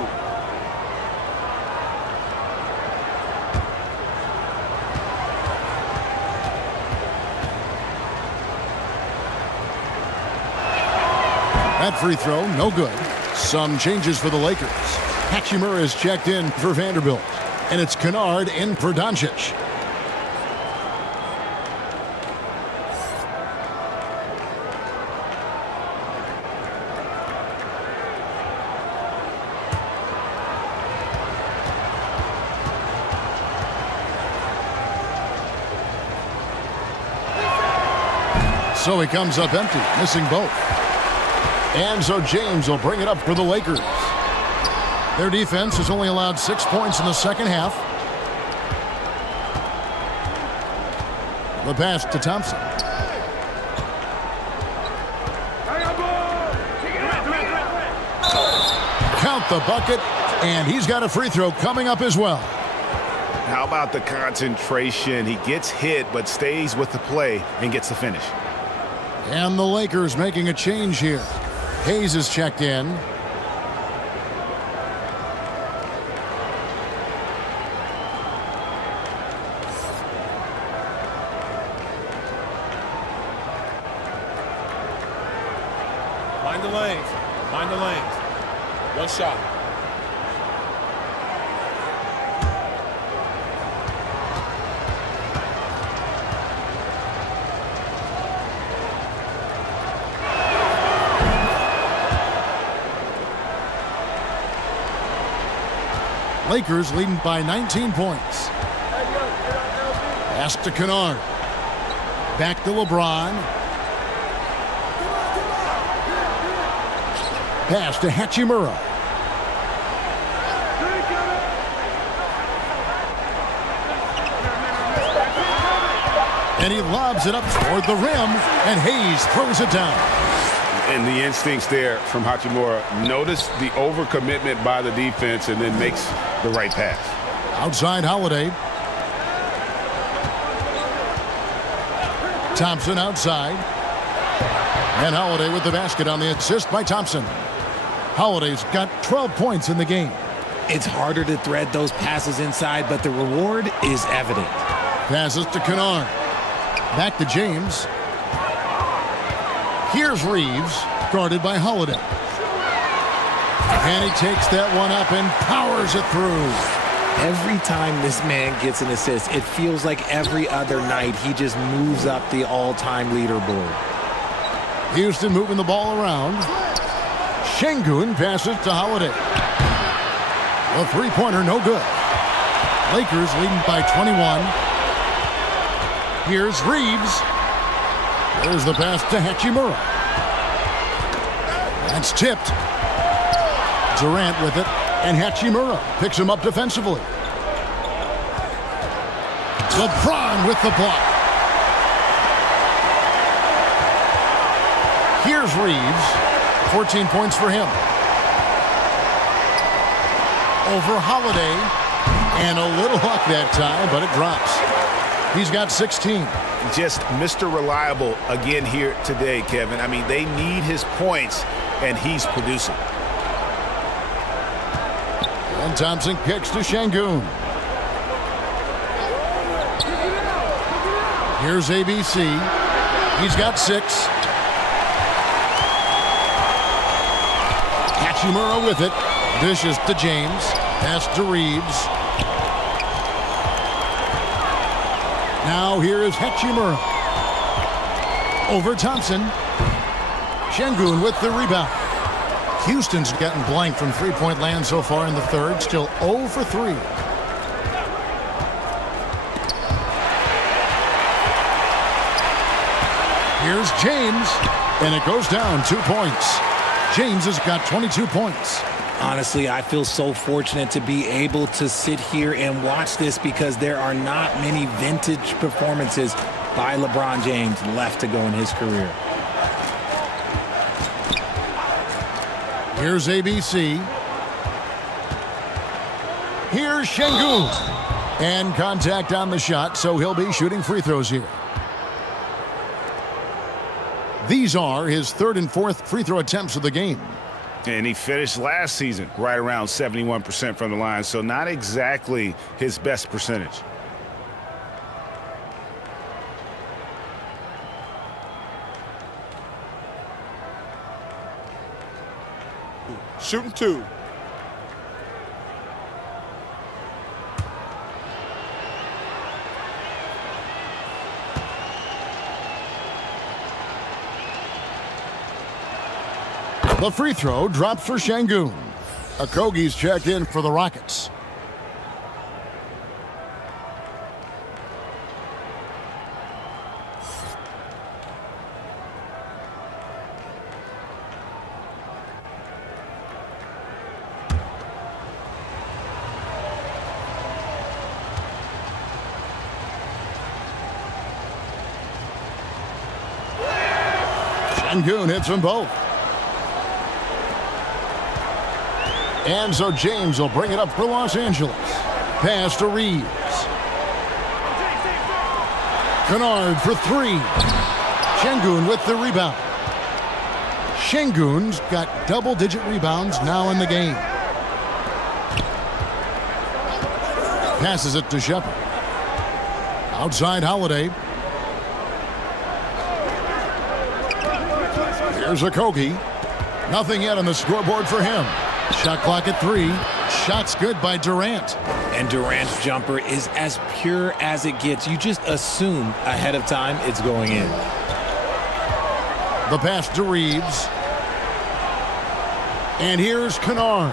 That free throw, no good. Some changes for the Lakers. Hachimura is checked in for Vanderbilt. And it's Kennard in for Doncic. So he comes up empty, missing both. And so James will bring it up for the Lakers. Their defense has only allowed 6 points in the second half. The pass to Thompson. Count the bucket, and he's got a free throw coming up as well. How about the concentration? He gets hit, but stays with the play and gets the finish. And the Lakers making a change here. Hayes is checked in. Mind the lanes. Mind the lanes. One shot. Lakers leading by 19 points. Pass to Kennard. Back to LeBron. Pass to Hachimura. And he lobs it up toward the rim, and Hayes throws it down. And the instincts there from Hachimura. Notice the overcommitment by the defense and then makes the right pass. Outside Holiday. Thompson outside. And Holiday with the basket on the assist by Thompson. Holiday's got 12 points in the game. It's harder to thread those passes inside, but the reward is evident. Passes to Kennard. Back to James. Here's Reeves, guarded by Holiday. And he takes that one up and powers it through. Every time this man gets an assist, it feels like every other night he just moves up the all-time leaderboard. Houston moving the ball around. Şengün passes to Holiday. A three-pointer, no good. Lakers leading by 21. Here's Reeves. There's the pass to Hachimura. That's tipped. Durant with it, and Hachimura picks him up defensively. LeBron with the block. Here's Reeves. 14 points for him. Over Holiday. And a little luck that time, but it drops. He's got 16. Just Mr. Reliable again here today, Kevin. I mean, they need his points, and he's producing. And Thompson kicks to Şengün. Here's ABC. He's got 6. Hachimura with it. Dishes to James. Pass to Reeves. Now here is Hachimura. Over Thompson. Şengün with the rebound. Houston's gotten blank from three-point land so far in the third. Still 0 for 3. Here's James. And it goes down 2 points. James has got 22 points. Honestly, I feel so fortunate to be able to sit here and watch this because there are not many vintage performances by LeBron James left to go in his career. Here's ABC. Here's Şengün. And contact on the shot, so he'll be shooting free throws here. These are his third and fourth free throw attempts of the game. And he finished last season right around 71% from the line, so not exactly his best percentage. Shooting 2. The free throw drops for Şengün. Okogie's checked in for the Rockets. Sengun hits them both. And so James will bring it up for Los Angeles. Pass to Reeves. Kennard for three. Sengun with the rebound. Sengun's got double-digit rebounds now in the game. Passes it to Shepard. Outside Holiday. Here's Okogie. Nothing yet on the scoreboard for him. Shot clock at 3. Shot's good by Durant. And Durant's jumper is as pure as it gets. You just assume ahead of time it's going in. The pass to Reeves. And here's Kennard.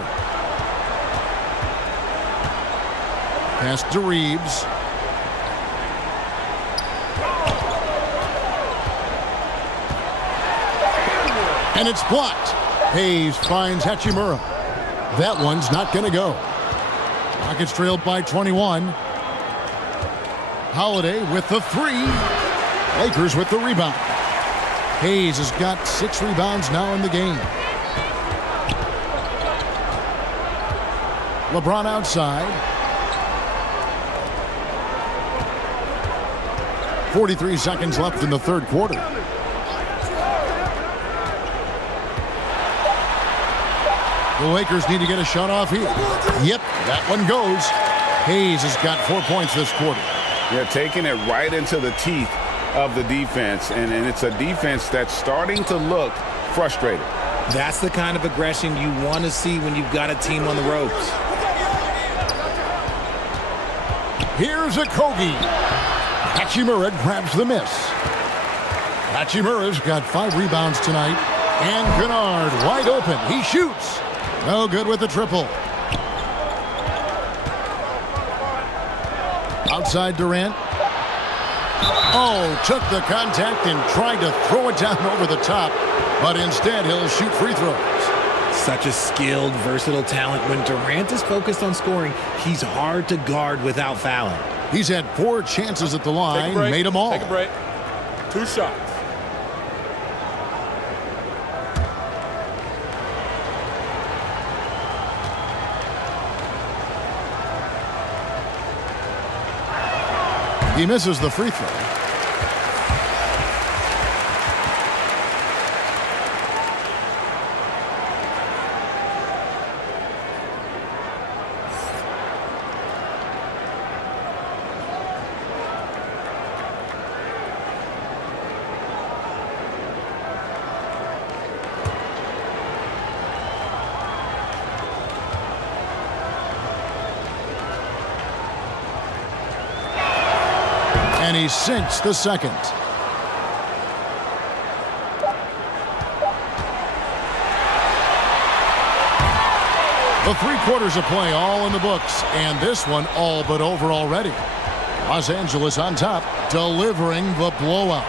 Pass to Reeves. And it's blocked. Hayes finds Hachimura. That one's not going to go. Rockets trailed by 21. Holiday with the 3. Lakers with the rebound. Hayes has got 6 rebounds now in the game. LeBron outside. 43 seconds left in the third quarter. The Lakers need to get a shot off here. Yep, that one goes. Hayes has got 4 points this quarter. Yeah, taking it right into the teeth of the defense, and it's a defense that's starting to look frustrated. That's the kind of aggression you want to see when you've got a team on the ropes. Here's Okogie. Hachimura grabs the miss. Hachimura's got 5 rebounds tonight. And Kennard wide open. He shoots. No good with the triple. Outside Durant. Oh, took the contact and tried to throw it down over the top. But instead, he'll shoot free throws. Such a skilled, versatile talent. When Durant is focused on scoring, he's hard to guard without fouling. He's had 4 chances at the line, made them all. Take a break. 2 shots. He misses the free throw. And he sinks the second. The 3 quarters of play all in the books, and this one all but over already. Los Angeles on top, delivering the blowout.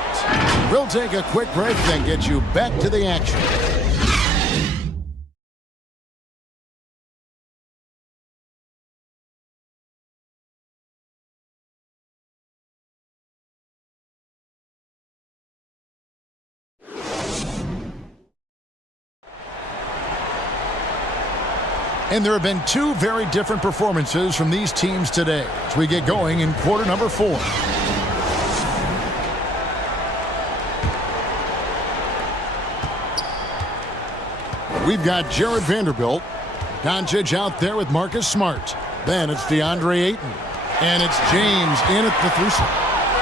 We'll take a quick break, then get you back to the action. And there have been 2 very different performances from these teams today as we get going in quarter number 4. We've got Jared Vanderbilt. Doncic out there with Marcus Smart. Then it's DeAndre Ayton. And it's James in at the 3 slot.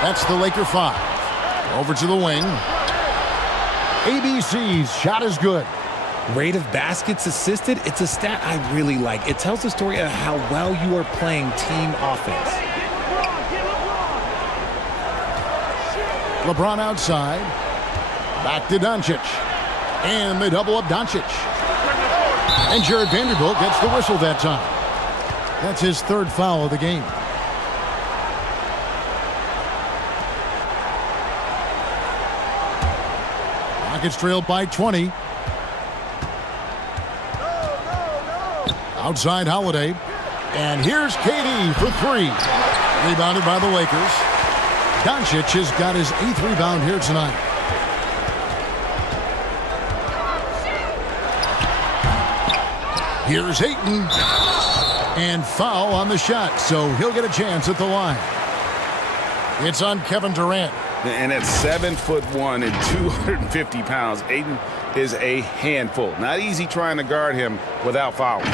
That's the Laker 5. Over to the wing. ABC's shot is good. Rate of baskets assisted, it's a stat I really like. It tells the story of how well you are playing team offense. LeBron outside. Back to Doncic. And they double up Doncic. And Jared Vanderbilt gets the whistle that time. That's his 3rd foul of the game. Rockets trailed by 20. Outside Holiday. And here's KD for 3. Rebounded by the Lakers. Doncic has got his 8th rebound here tonight. Here's Ayton. And foul on the shot, so he'll get a chance at the line. It's on Kevin Durant. And at 7'1" and 250 pounds, Ayton is a handful. Not easy trying to guard him without fouling.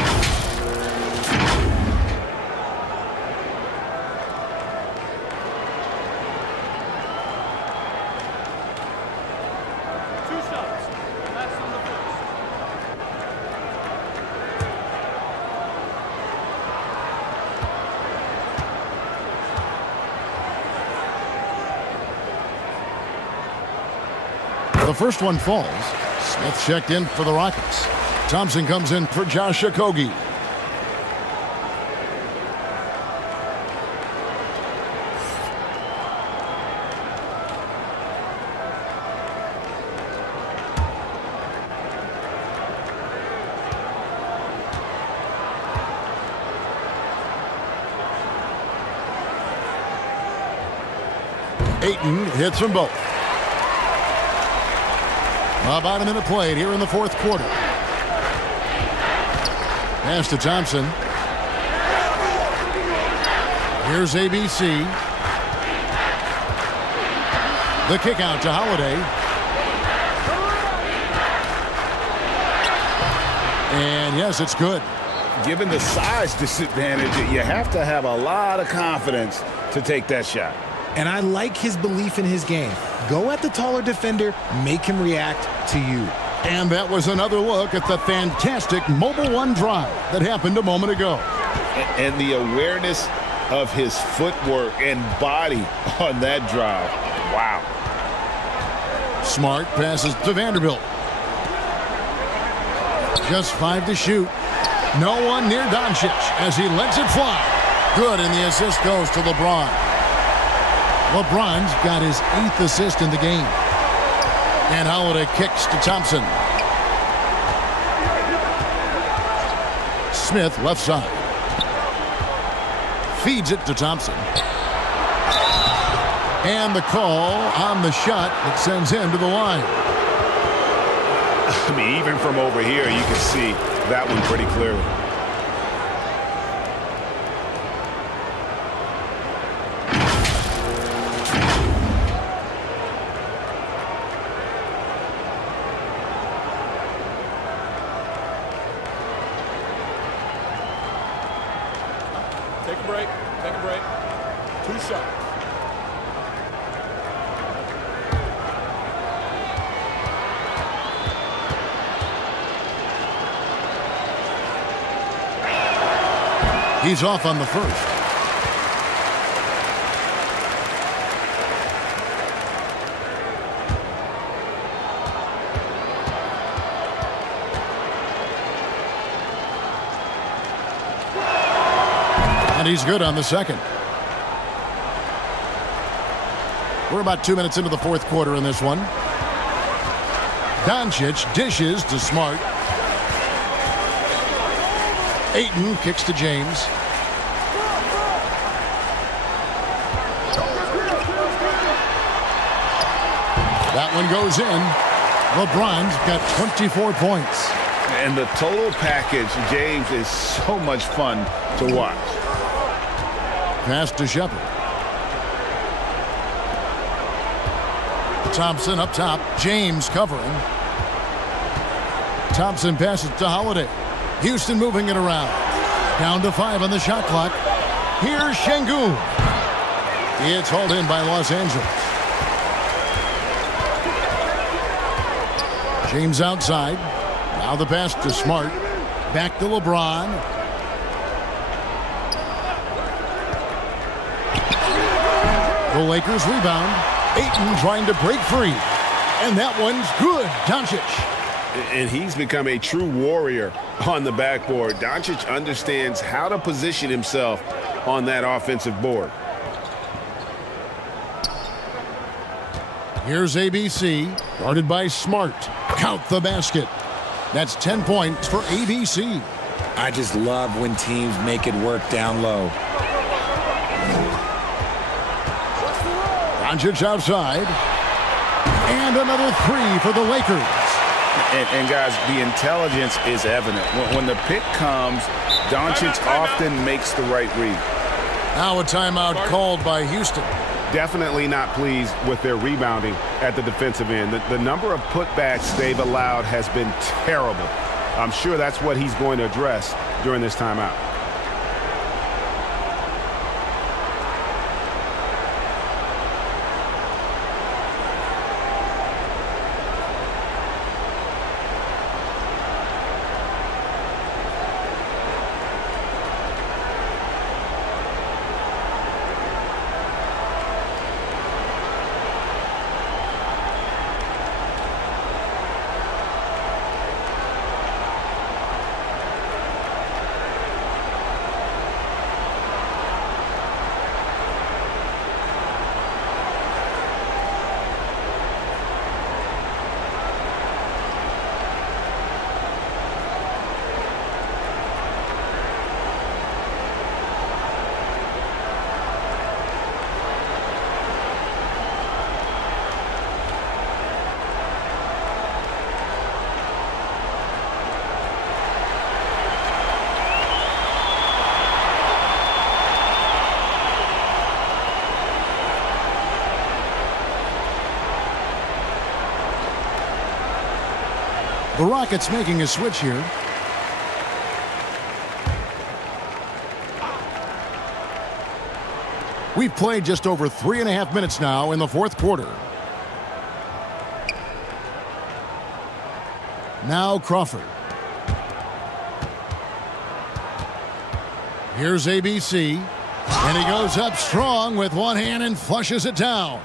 The first one falls. Smith checked in for the Rockets. Thompson comes in for Josh Okogie. Ayton hits them both. About a minute played here in the fourth quarter. Pass to Thompson. Here's ABC. The kick out to Holiday. And yes, it's good. Given the size disadvantage, you have to have a lot of confidence to take that shot. And I like his belief in his game. Go at the taller defender, make him react to you. And that was another look at the fantastic Mobile One drive that happened a moment ago. And the awareness of his footwork and body on that drive. Wow. Smart passes to Vanderbilt. Just 5 to shoot. No one near Doncic as he lets it fly. Good, and the assist goes to LeBron. LeBron's got his 8th assist in the game. And Holiday kicks to Thompson. Smith left side. Feeds it to Thompson. And the call on the shot that sends him to the line. I mean, even from over here, you can see that one pretty clearly. Take a break. Take a break. 2 shots. He's off on the first. And he's good on the second. We're about 2 minutes into the fourth quarter in this one. Doncic dishes to Smart. Ayton kicks to James. That one goes in. LeBron's got 24 points. And the total package, James, is so much fun to watch. Pass to Shepard. Thompson up top. James covering. Thompson passes to Holiday. Houston moving it around. Down to 5 on the shot clock. Here's Şengün. It's hauled in by Los Angeles. James outside. Now the pass to Smart. Back to LeBron. The Lakers rebound. Ayton trying to break free. And that one's good. Doncic. And he's become a true warrior on the backboard. Doncic understands how to position himself on that offensive board. Here's ABC, guarded by Smart. Count the basket. That's 10 points for ABC. I just love when teams make it work down low. Doncic outside. And another 3 for the Lakers. And guys, the intelligence is evident. When the pick comes, Doncic often makes the right read. Now a timeout called by Houston. Definitely not pleased with their rebounding at the defensive end. The number of putbacks they've allowed has been terrible. I'm sure that's what he's going to address during this timeout. The Rockets making a switch here. We've played just over 3.5 minutes now in the fourth quarter. Now Crawford. Here's ABC. And he goes up strong with one hand and flushes it down.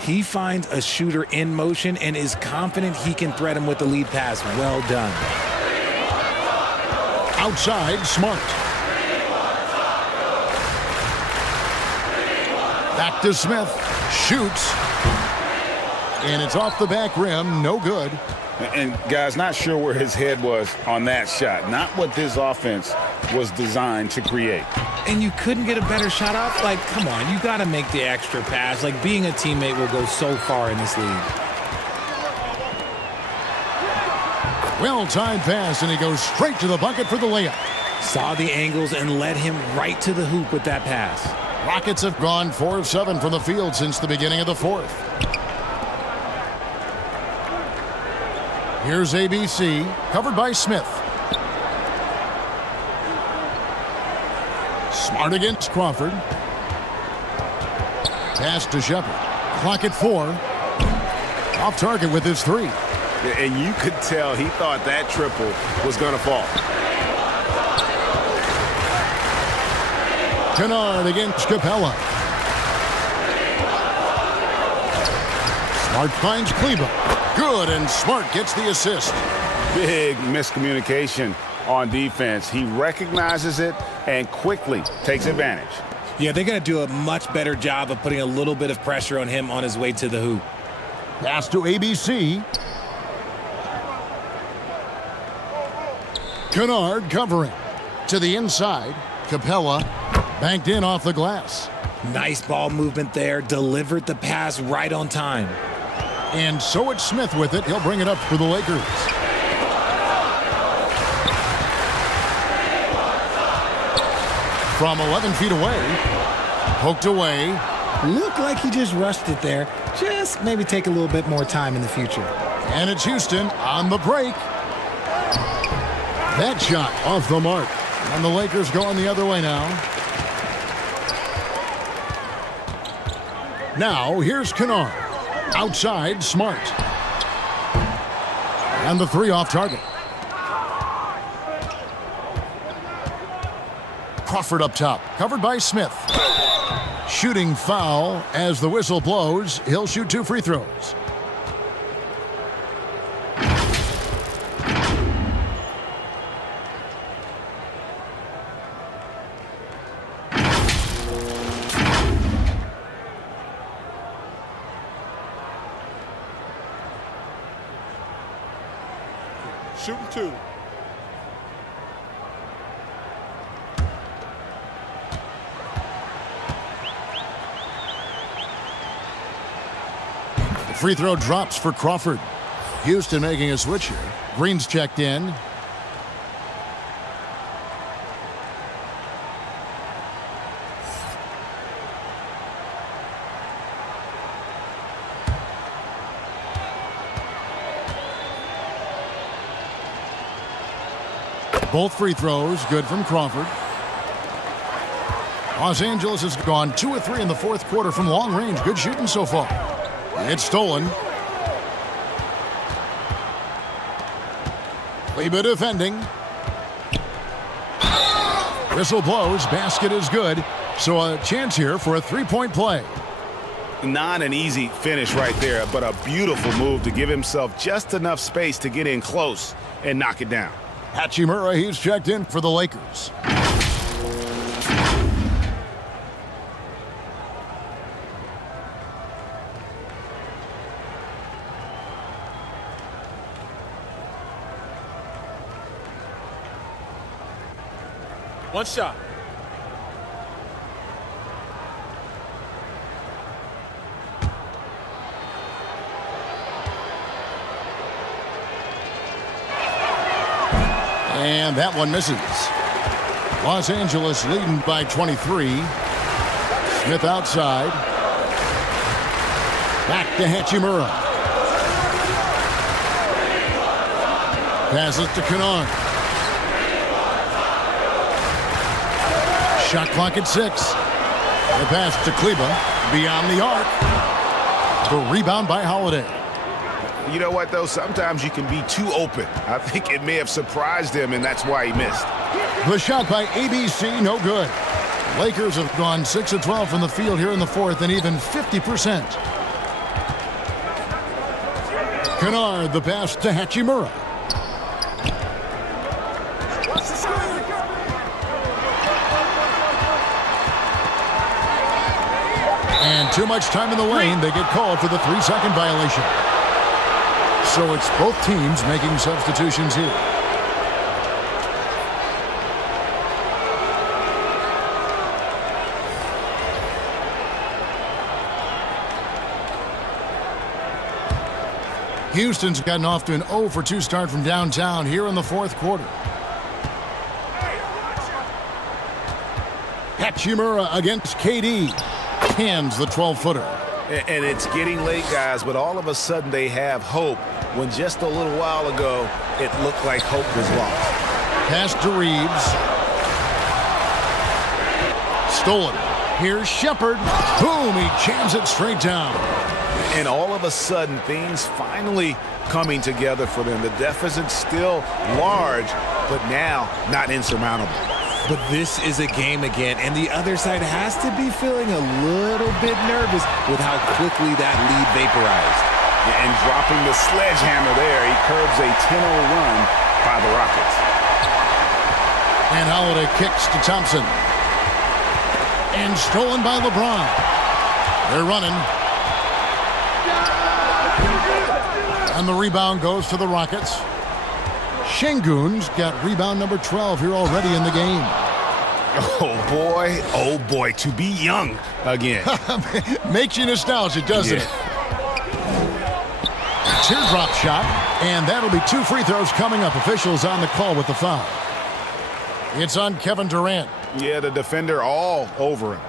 He finds a shooter in motion and is confident he can threat him with the lead pass. Well done. Outside, Smart. Back to Smith. Shoots. And it's off the back rim. No good. And guys, not sure where his head was on that shot. Not what this offense was designed to create. And you couldn't get a better shot off? Like, come on, you got to make the extra pass. Like, being a teammate will go so far in this league. Well-timed pass, and he goes straight to the bucket for the layup. Saw the angles and led him right to the hoop with that pass. Rockets have gone 4 of 7 from the field since the beginning of the fourth. Here's ABC, covered by Smith. Smart against Crawford. Pass to Shepard. Clock at 4. Off target with his 3. And you could tell he thought that triple was going to fall. Kennard against Capella. Smart finds Kleba. Good, and Smart gets the assist. Big miscommunication on defense. He recognizes it and quickly takes advantage. Yeah, they're going to do a much better job of putting a little bit of pressure on him on his way to the hoop. Pass to ABC. Kennard covering. To the inside. Capella banked in off the glass. Nice ball movement there. Delivered the pass right on time. And so it's Smith with it. He'll bring it up for the Lakers. From 11 feet away. Poked away. Looked like he just rushed it there. Just maybe take a little bit more time in the future. And it's Houston on the break. That shot off the mark. And the Lakers going the other way now. Now here's Kennard. Outside, Smart. And the 3 off target. Crawford up top, covered by Smith. Shooting foul as the whistle blows. He'll shoot 2 free throws. Shooting 2. The free throw drops for Crawford. Houston making a switch here. Green's checked in. Both free throws good from Crawford. Los Angeles has gone 2 of 3 in the fourth quarter from long range. Good shooting so far. It's stolen. Kleba defending. Whistle blows. Basket is good. So a chance here for a three-point play. Not an easy finish right there, but a beautiful move to give himself just enough space to get in close and knock it down. Hachimura, he's checked in for the Lakers. One shot. And that one misses. Los Angeles leading by 23. Smith outside. Back to Hachimura. Passes to Kennard. Shot clock at 6. The pass to Kleba. Beyond the arc. The rebound by Holiday. You know what, though? Sometimes you can be too open. I think it may have surprised him, and that's why he missed. The shot by ABC, no good. Lakers have gone 6 of 12 from the field here in the fourth, and even 50%. Kennard, the pass to Hachimura. And too much time in the lane. They get called for the 3-second violation. So it's both teams making substitutions here. Houston's gotten off to an 0 for 2 start from downtown here in the fourth quarter. Hachimura against KD. Hands the 12-footer. And it's getting late, guys, but all of a sudden they have hope when just a little while ago it looked like hope was lost. Pass to Reeves. Stolen. Here's Shepard. Boom, he jams it straight down. And all of a sudden things finally coming together for them. The deficit's still large, but now not insurmountable. But this is a game again, and the other side has to be feeling a little bit nervous with how quickly that lead vaporized. And dropping the sledgehammer there, he curbs a 10-0 run by the Rockets. And Holiday kicks to Thompson. And stolen by LeBron. They're running. And the rebound goes to the Rockets. Şengün's got rebound number 12 here already in the game. Oh boy, to be young again. Makes you nostalgic, doesn't it? Teardrop shot, and that'll be 2 free throws coming up. Officials on the call with the foul. It's on Kevin Durant. Yeah, the defender all over him.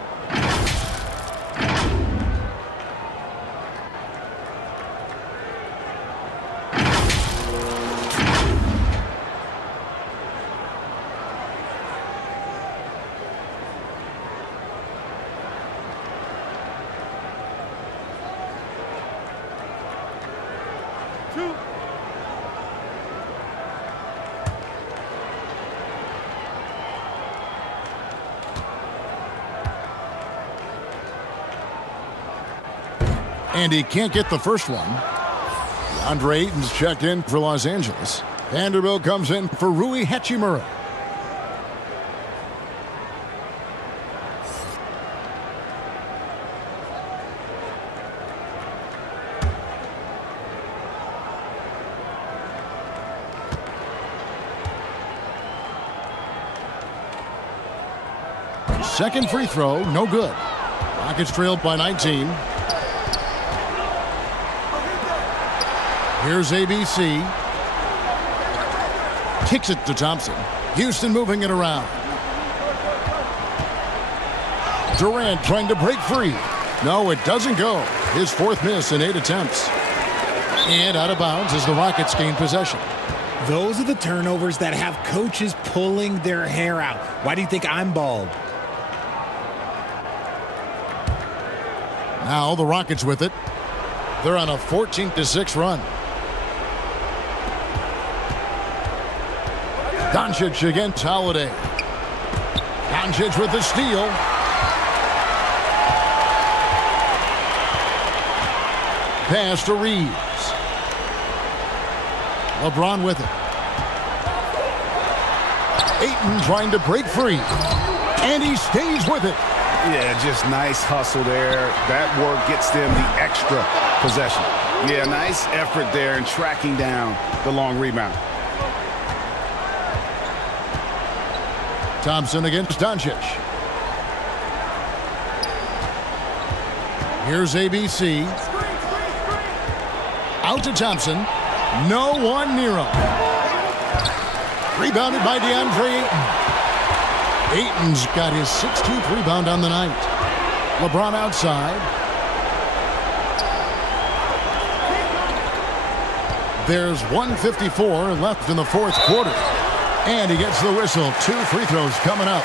And he can't get the first one. Andre Ayton's checked in for Los Angeles. Vanderbilt comes in for Rui Hachimura. Second free throw, no good. Rockets trailed by 19. Here's ABC. Kicks it to Thompson. Houston moving it around. Durant trying to break free. No, it doesn't go. His fourth miss in 8 attempts. And out of bounds as the Rockets gain possession. Those are the turnovers that have coaches pulling their hair out. Why do you think I'm bald? Now the Rockets with it. They're on a 14-6 run. Doncic against Holiday. Doncic with the steal. Pass to Reeves. LeBron with it. Ayton trying to break free. And he stays with it. Yeah, just nice hustle there. That work gets them the extra possession. Yeah, nice effort there in tracking down the long rebound. Thompson against Doncic. Here's ABC. Out to Thompson. No one near him. Rebounded by DeAndre Ayton. Ayton's got his 16th rebound on the night. LeBron outside. There's 1:54 left in the fourth quarter. And he gets the whistle. 2 free throws coming up.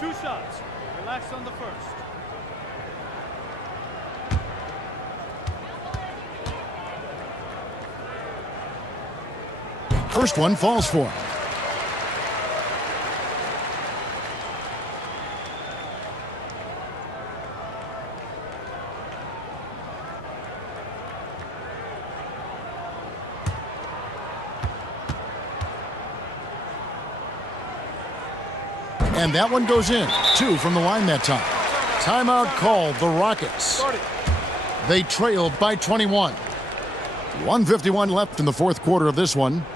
Two shots. Relax on the first. First one falls for him. And that one goes in. 2 from the line that time. Timeout called the Rockets. They trailed by 21. 1:51 left in the fourth quarter of this one.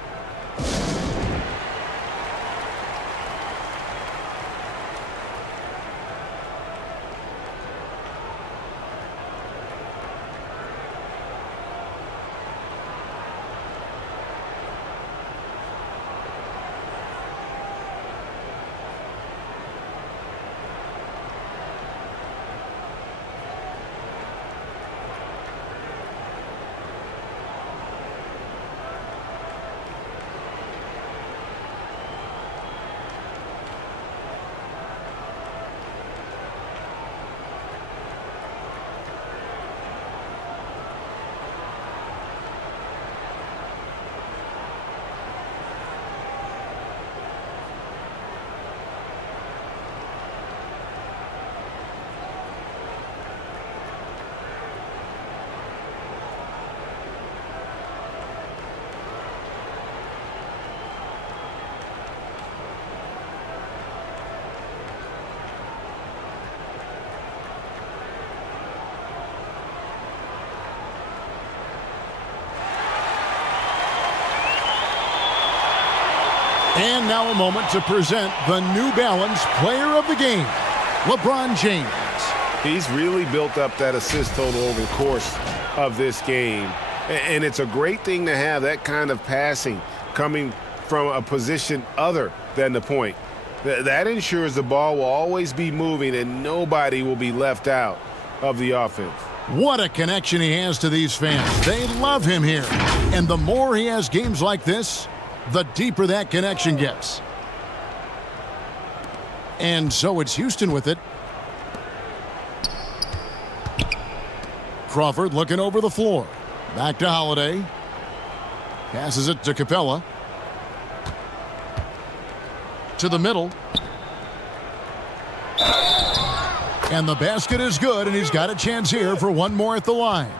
And now a moment to present the New Balance Player of the Game, LeBron James. He's really built up that assist total over the course of this game. And it's a great thing to have that kind of passing coming from a position other than the point. That ensures the ball will always be moving and nobody will be left out of the offense. What a connection he has to these fans. They love him here. And the more he has games like this, the deeper that connection gets. And so it's Houston with it. Crawford looking over the floor. Back to Holiday. Passes it to Capella. To the middle. And the basket is good, and he's got a chance here for one more at the line.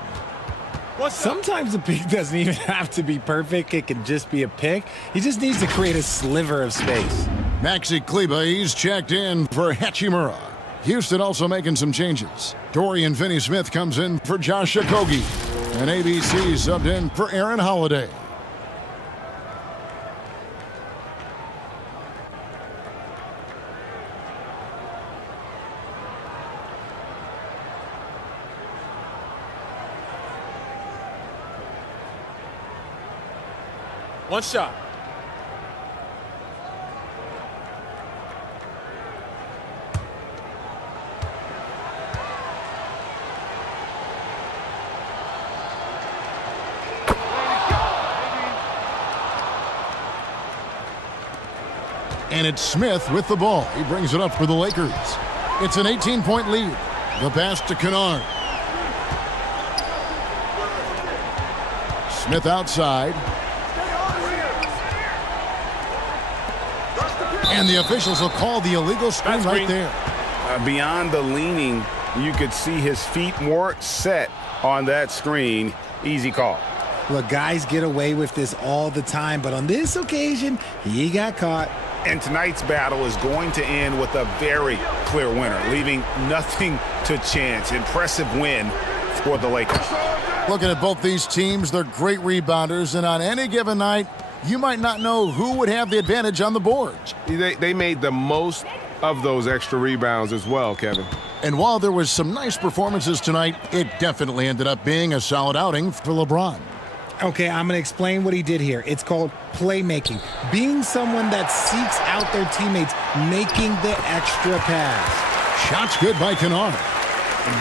Sometimes the pick doesn't even have to be perfect. It can just be a pick. He just needs to create a sliver of space. Maxi Kleber, he's checked in for Hachimura. Houston also making some changes. Dorian Finney-Smith comes in for Josh Okogie. And ABC subbed in for Aaron Holiday. One shot. And it's Smith with the ball. He brings it up for the Lakers. It's an 18-point lead. The pass to Kennard. Smith outside. And the officials will call the illegal screen right there. Beyond the leaning, you could see his feet more set on that screen. Easy call. Look, guys get away with this all the time, but on this occasion, he got caught. And tonight's battle is going to end with a very clear winner, leaving nothing to chance. Impressive win for the Lakers. Looking at both these teams, they're great rebounders, and on any given night, you might not know who would have the advantage on the boards. They made the most of those extra rebounds as well, Kevin. And while there was some nice performances tonight, it definitely ended up being a solid outing for LeBron. Okay, I'm going to explain what he did here. It's called playmaking. Being someone that seeks out their teammates, making the extra pass. Shots good by Kennard.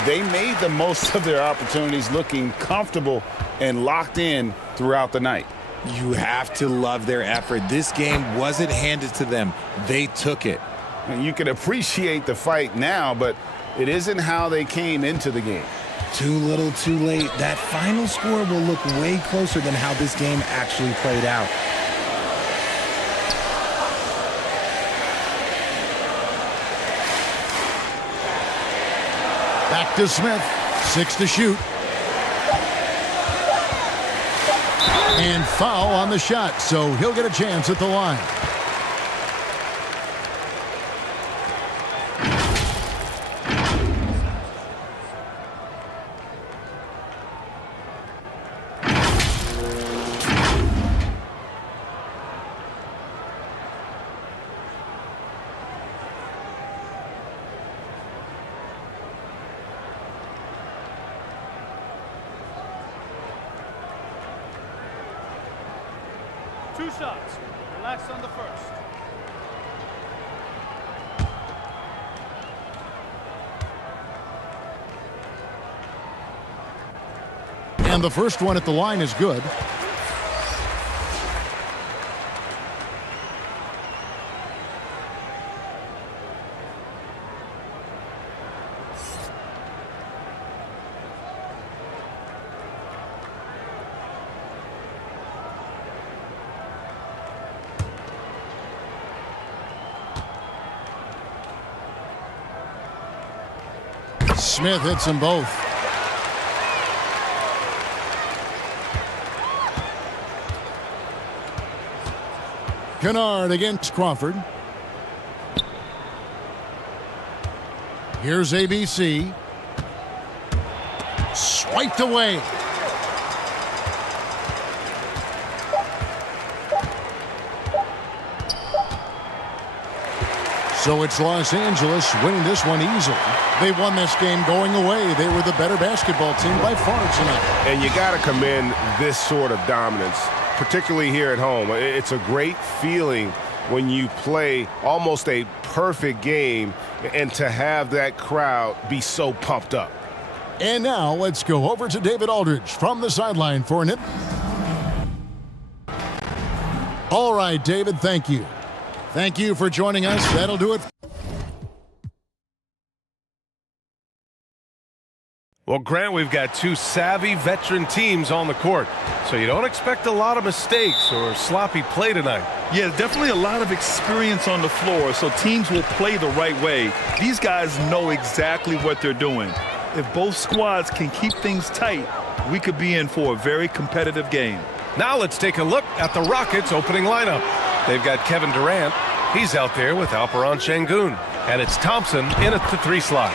They made the most of their opportunities, looking comfortable and locked in throughout the night. You have to love their effort. This game wasn't handed to them. They took it. And you can appreciate the fight now, but it isn't how they came into the game. Too little, too late. That final score will look way closer than how this game actually played out. Back to Smith. 6 to shoot. And foul on the shot, so he'll get a chance at the line. Two shots. Relax on the first. And the first one at the line is good. Smith hits them both. Kennard against Crawford. Here's ABC. Swiped away. So it's Los Angeles winning this one easily. They won this game going away. They were the better basketball team by far tonight. And you got to commend this sort of dominance, particularly here at home. It's a great feeling when you play almost a perfect game and to have that crowd be so pumped up. And now let's go over to David Aldridge from the sideline for an. All right, David, thank you. Thank you for joining us. That'll do it. Well, Grant, we've got two savvy veteran teams on the court, so you don't expect a lot of mistakes or sloppy play tonight. Yeah, definitely a lot of experience on the floor, so teams will play the right way. These guys know exactly what they're doing. If both squads can keep things tight, we could be in for a very competitive game. Now let's take a look at the Rockets' opening lineup. They've got Kevin Durant. He's out there with Alperen Şengün. And it's Thompson in at the 3 slot.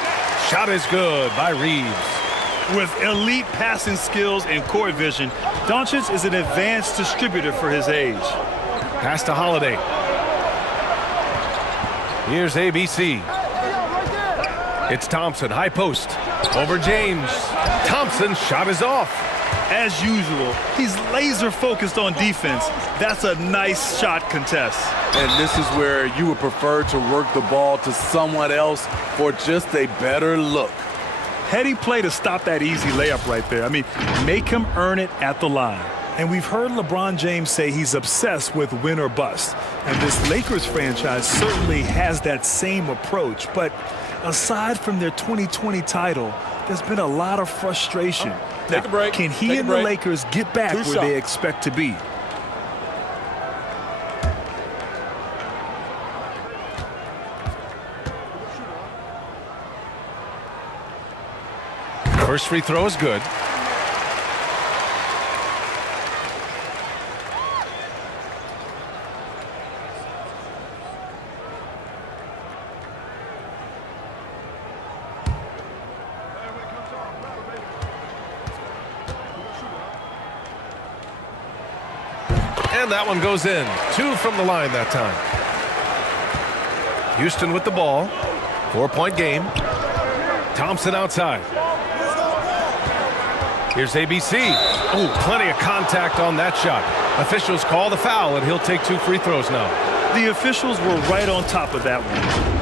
Shot is good by Reeves. With elite passing skills and court vision, Doncic is an advanced distributor for his age. Pass to Holiday. Here's ABC. It's Thompson, high post. Over James. Thompson's shot is off. As usual, he's laser focused on defense. That's a nice shot contest. And this is where you would prefer to work the ball to someone else for just a better look. Heady play to stop that easy layup right there. I mean, make him earn it at the line. And we've heard LeBron James say he's obsessed with win or bust. And this Lakers franchise certainly has that same approach. But aside from their 2020 title, there's been a lot of frustration. Take a break. Can he and the Lakers get back where they expect to be? First free throw is good. And that one goes in. 2 from the line that time. Houston with the ball. 4-point game. Thompson outside. Here's ABC. Oh, plenty of contact on that shot. Officials call the foul, and he'll take 2 free throws now. The officials were right on top of that one.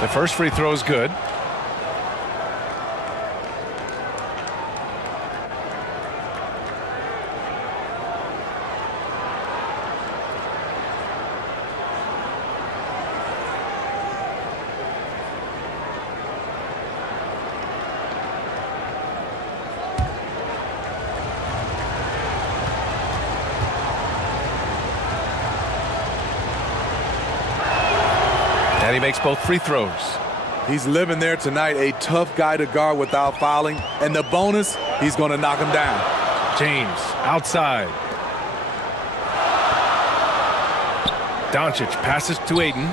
The first free throw is good. And he makes both free throws. He's living there tonight, a tough guy to guard without fouling. And the bonus, he's going to knock him down. James outside. Doncic passes to Ayton.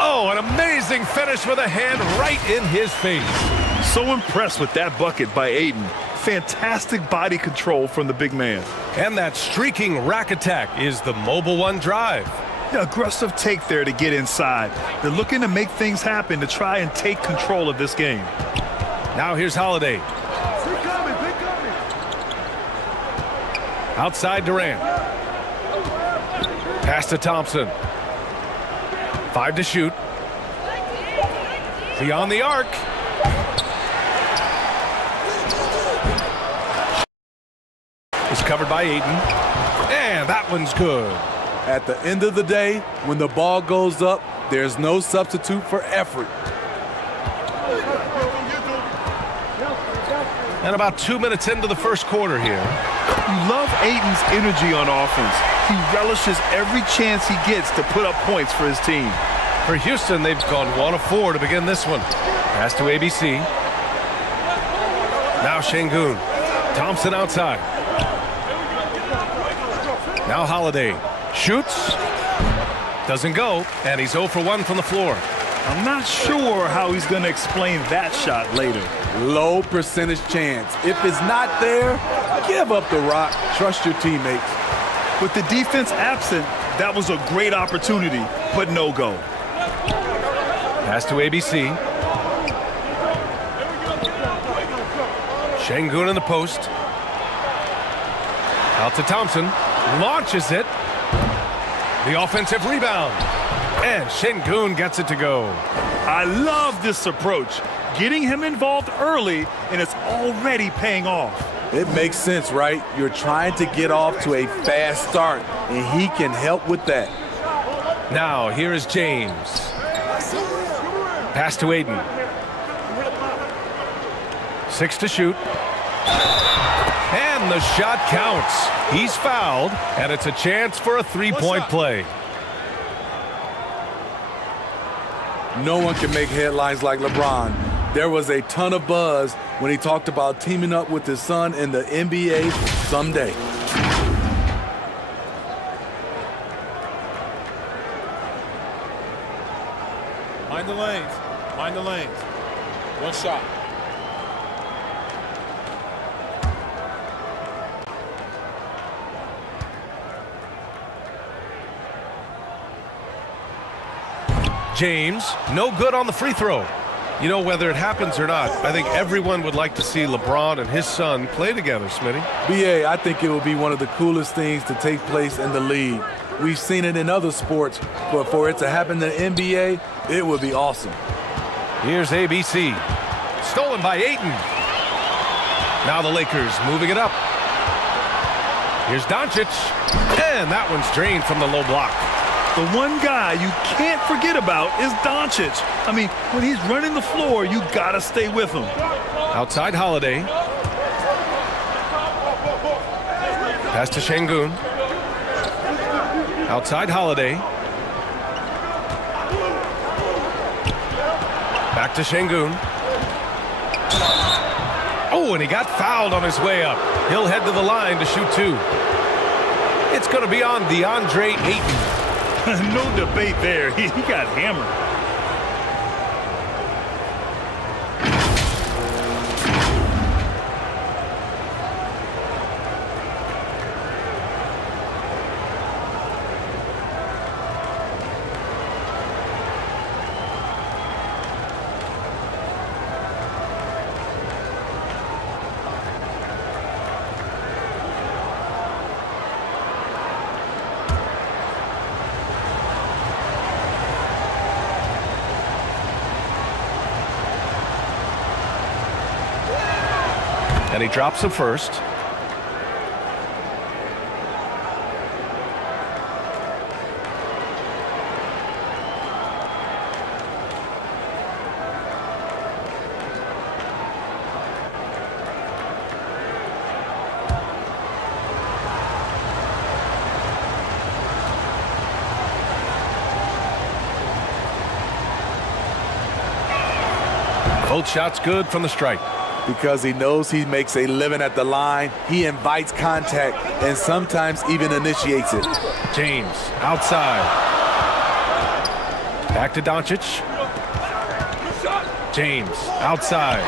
Oh, an amazing finish with a hand right in his face. So impressed with that bucket by Ayton. Fantastic body control from the big man. And that streaking rack attack is the Mobile One drive. The aggressive take there to get inside. They're looking to make things happen to try and take control of this game. Now here's Holiday. Outside Durant. Pass to Thompson. 5 to shoot. Beyond the arc. It's covered by Ayton. And that one's good. At the end of the day, when the ball goes up, there's no substitute for effort. And about 2 minutes into the first quarter here. You love Ayton's energy on offense. He relishes every chance he gets to put up points for his team. For Houston, they've gone 1 of 4 to begin this one. Pass to ABC. Now Şengün. Thompson outside. Now Holiday. Shoots. Doesn't go. And he's 0 for 1 from the floor. I'm not sure how he's going to explain that shot later. Low percentage chance. If it's not there, give up the rock. Trust your teammates. With the defense absent, that was a great opportunity, but no go. Pass to ABC. Şengün in the post. Out to Thompson. Launches it. The offensive rebound. And Şengün gets it to go. I love this approach. Getting him involved early, and it's already paying off. It makes sense, right? You're trying to get off to a fast start, and he can help with that. Now, here is James. Pass to Aiden. 6 to shoot. And the shot counts. He's fouled, and it's a chance for a three-point play. No one can make headlines like LeBron. There was a ton of buzz when he talked about teaming up with his son in the NBA someday. Mind the lanes. Mind the lanes. One shot. James, no good on the free throw. You know, whether it happens or not, I think everyone would like to see LeBron and his son play together, Smitty. BA, I think it would be one of the coolest things to take place in the league. We've seen it in other sports, but for it to happen in the NBA, it would be awesome. Here's ABC. Stolen by Ayton. Now the Lakers moving it up. Here's Doncic. And that one's drained from the low block. The one guy you can't forget about is Doncic. I mean, when he's running the floor, you gotta stay with him. Outside Holiday. Pass to Şengün. Outside Holiday. Back to Şengün. Oh, and he got fouled on his way up. He'll head to the line to shoot 2. It's going to be on DeAndre Ayton. No debate there. He got hammered. And he drops the first. Both shots good from the stripe. Because he knows he makes a living at the line, he invites contact and sometimes even initiates it. James outside. Back to Doncic. James outside.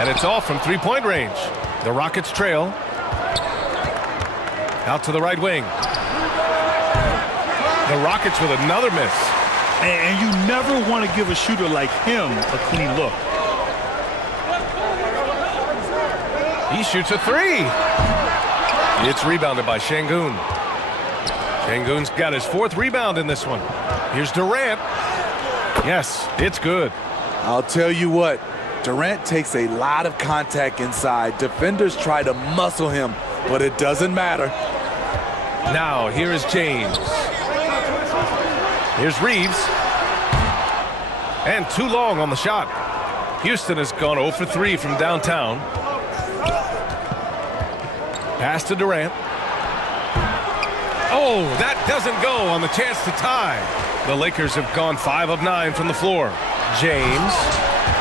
And it's off from three-point range. The Rockets trail. Out to the right wing. The Rockets with another miss. And you never want to give a shooter like him a clean look. He shoots a 3. It's rebounded by Şengün. Şengün's got his 4th rebound in this one. Here's Durant. Yes, it's good. I'll tell you what, Durant takes a lot of contact inside. Defenders try to muscle him, but it doesn't matter. Now, here is James. Here's Reeves. And too long on the shot. Houston has gone 0 for 3 from downtown. Pass to Durant. Oh, that doesn't go on the chance to tie. The Lakers have gone 5 of 9 from the floor. James.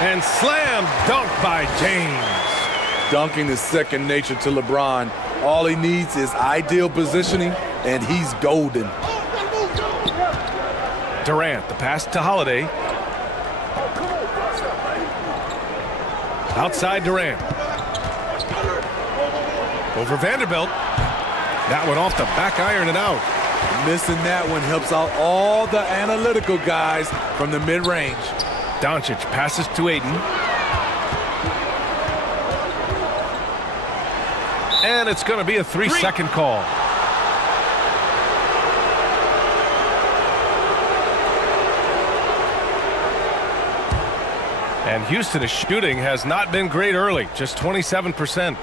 And slam dunk by James. Dunking is second nature to LeBron. All he needs is ideal positioning, and he's golden. Durant, the pass to Holiday. Outside Durant. Over Vanderbilt. That one off the back iron and out. Missing that one helps out all the analytical guys from the mid-range. Doncic passes to Ayton. And it's going to be a 3-second call. And Houston's shooting has not been great early, just 27%.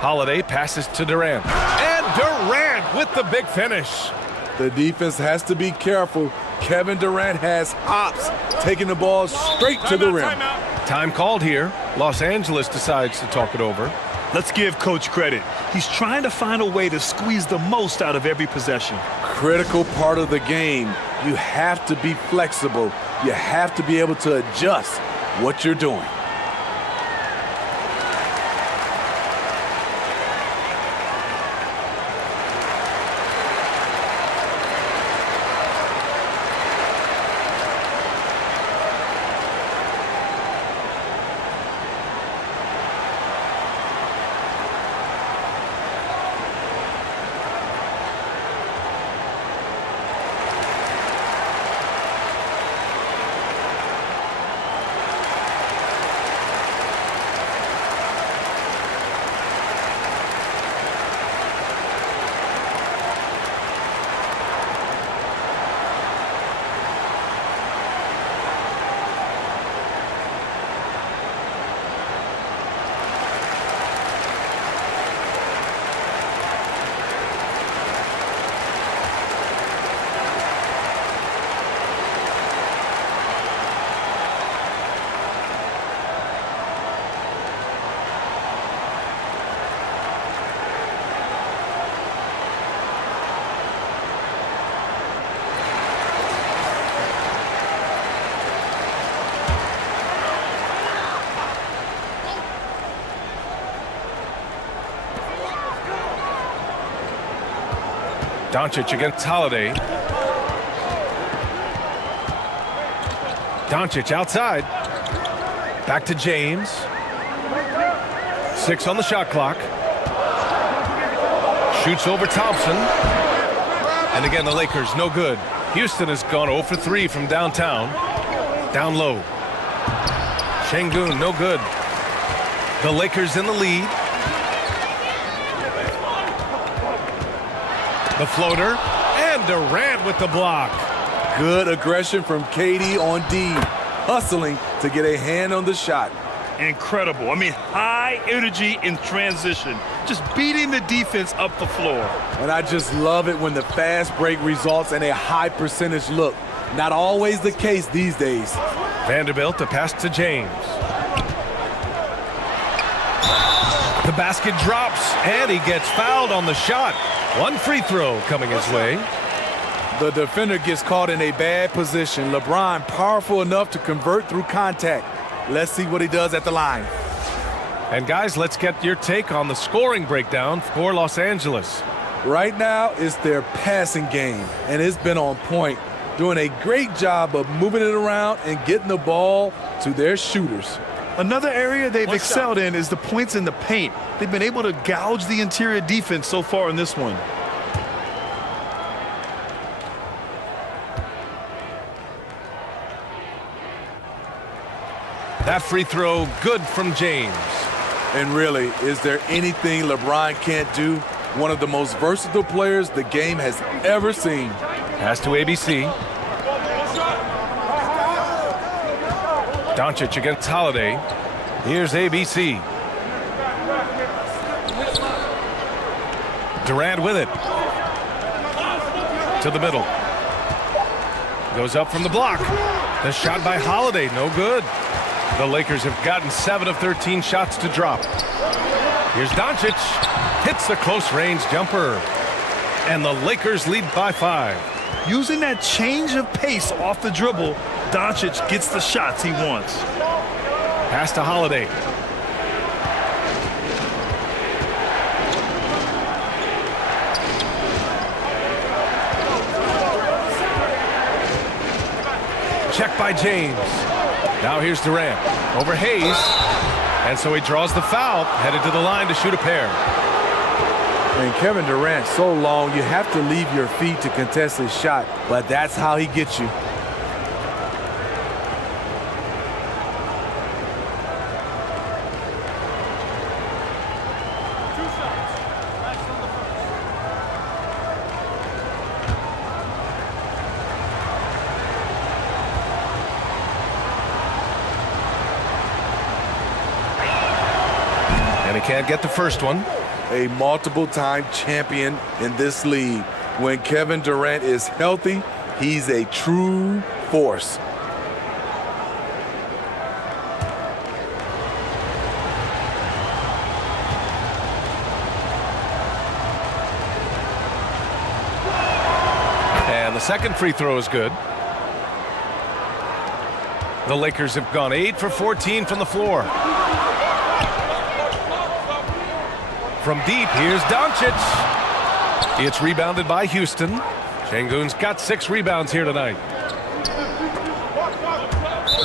Holiday passes to Durant. And Durant with the big finish. The defense has to be careful. Kevin Durant has hops, taking the ball straight to the rim. Time called here. Los Angeles decides to talk it over. Let's give Coach credit. He's trying to find a way to squeeze the most out of every possession. Critical part of the game. You have to be flexible. You have to be able to adjust what you're doing. Doncic against Holiday. Doncic outside. Back to James. 6 on the shot clock. Shoots over Thompson. And again, the Lakers, no good. Houston has gone 0 for 3 from downtown. Down low. Şengün, no good. The Lakers in the lead. The floater, and Durant with the block. Good aggression from KD on D, hustling to get a hand on the shot. Incredible. I mean, high energy in transition, just beating the defense up the floor. And I just love it when the fast break results in a high percentage look. Not always the case these days. Vanderbilt to pass to James. The basket drops, and he gets fouled on the shot. One free throw coming his way. The defender gets caught in a bad position. LeBron powerful enough to convert through contact. Let's see what he does at the line. And guys, let's get your take on the scoring breakdown for Los Angeles. Right now, it's their passing game, and it's been on point. Doing a great job of moving it around and getting the ball to their shooters. Another area they've excelled in is the points in the paint. They've been able to gouge the interior defense so far in this one. That free throw good from James. And really, is there anything LeBron can't do? One of the most versatile players the game has ever seen. Pass to ABC. Doncic against Holiday. Here's ABC. Durant with it. To the middle. Goes up from the block. The shot by Holiday, no good. The Lakers have gotten 7 of 13 shots to drop. Here's Doncic. Hits the close range jumper. And the Lakers lead by 5. Using that change of pace off the dribble, Doncic gets the shots he wants. Pass to Holiday. Check by James. Now here's Durant. Over Hayes. And so he draws the foul. Headed to the line to shoot a pair. And Kevin Durant, so long, you have to leave your feet to contest his shot. But that's how he gets you. And he can't get the first one. A multiple-time champion in this league. When Kevin Durant is healthy, he's a true force. And the second free throw is good. The Lakers have gone 8 for 14 from the floor. From deep, here's Doncic. It's rebounded by Houston. Şengün's got 6 rebounds here tonight.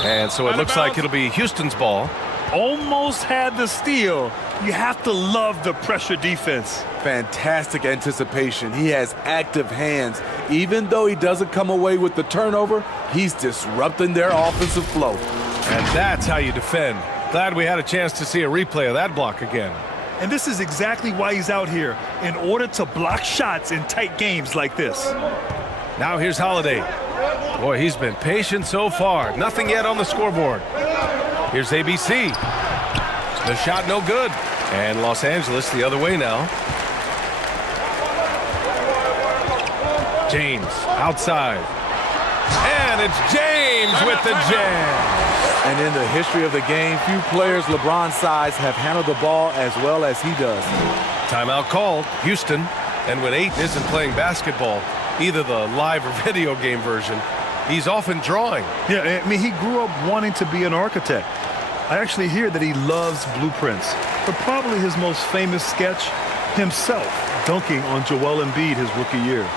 And so it looks like it'll be Houston's ball. Almost had the steal. You have to love the pressure defense. Fantastic anticipation. He has active hands. Even though he doesn't come away with the turnover, he's disrupting their offensive flow. And that's how you defend. Glad we had a chance to see a replay of that block again. And this is exactly why he's out here, in order to block shots in tight games like this. Now here's Holiday. Boy, he's been patient so far. Nothing yet on the scoreboard. Here's ABC. The shot no good. And Los Angeles the other way now. James outside. And it's James with the jam. And in the history of the game, few players LeBron's size have handled the ball as well as he does. Timeout called, Houston. And when Ayton isn't playing basketball, either the live or video game version, he's often drawing. Yeah, I mean, he grew up wanting to be an architect. I actually hear that he loves blueprints. But probably his most famous sketch, himself dunking on Joel Embiid his rookie year.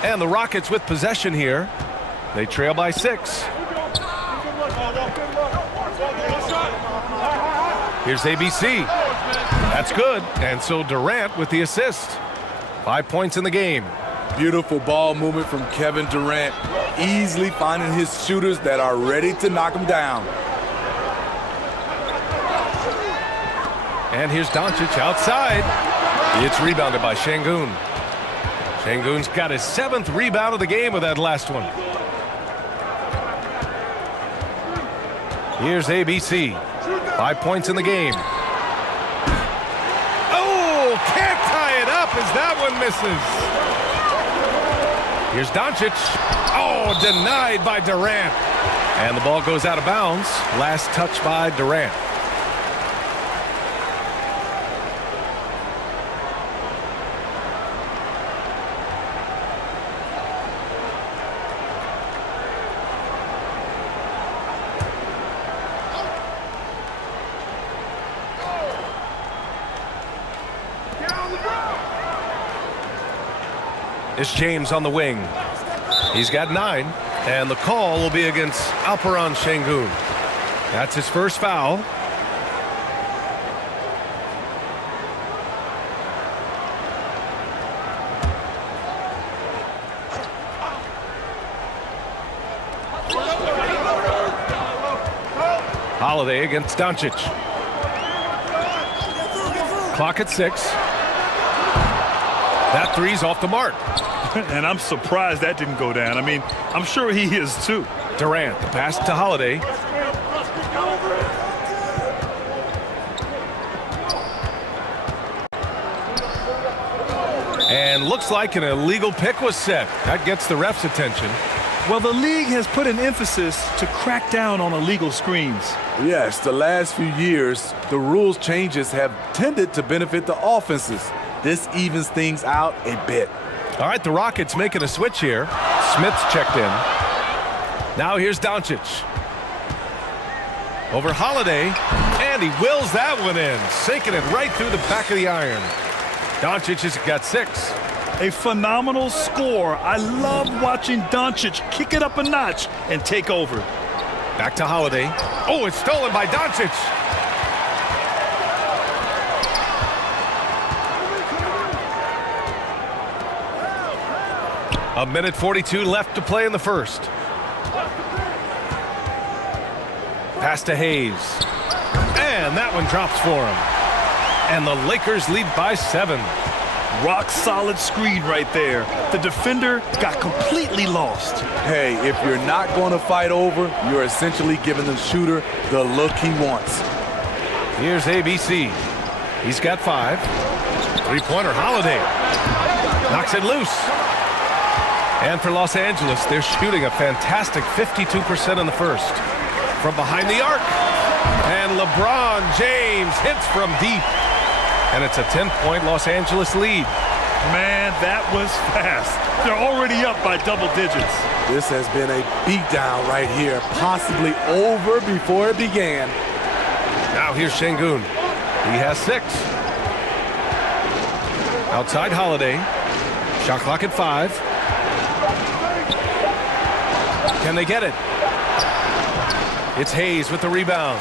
And the Rockets with possession here. They trail by 6. Here's ABC. That's good. And so Durant with the assist. 5 points in the game. Beautiful ball movement from Kevin Durant. Easily finding his shooters that are ready to knock him down. And here's Doncic outside. It's rebounded by Şengün. Şengün's got his 7th rebound of the game with that last one. Here's ABC. 5 points in the game. Oh, can't tie it up as that one misses. Here's Doncic. Oh, denied by Durant. And the ball goes out of bounds. Last touch by Durant. It's James on the wing. He's got 9, and the call will be against Alperen Şengün. That's his first foul. Holiday against Doncic. Clock at 6. That three's off the mark. And I'm surprised that didn't go down. I mean, I'm sure he is too. Durant, the pass to Holiday. And looks like an illegal pick was set. That gets the ref's attention. Well, the league has put an emphasis to crack down on illegal screens. Yes, the last few years, the rules changes have tended to benefit the offenses. This evens things out a bit. All right, the Rockets making a switch here. Smith's checked in. Now here's Doncic. Over Holiday, and he wills that one in, sinking it right through the back of the iron. Doncic has got 6. A phenomenal score. I love watching Doncic kick it up a notch and take over. Back to Holiday. Oh, it's stolen by Doncic. A minute 42 left to play in the first. Pass to Hayes. And that one drops for him. And the Lakers lead by 7. Rock solid screen right there. The defender got completely lost. Hey, if you're not going to fight over, you're essentially giving the shooter the look he wants. Here's ABC. He's got 5. Three-pointer Holiday. Knocks it loose. And for Los Angeles, they're shooting a fantastic 52% in the first. From behind the arc. And LeBron James hits from deep. And it's a 10-point Los Angeles lead. Man, that was fast. They're already up by double digits. This has been a beatdown right here, possibly over before it began. Now here's Şengün. He has 6. Outside Holiday. Shot clock at 5. Can they get it? It's Hayes with the rebound.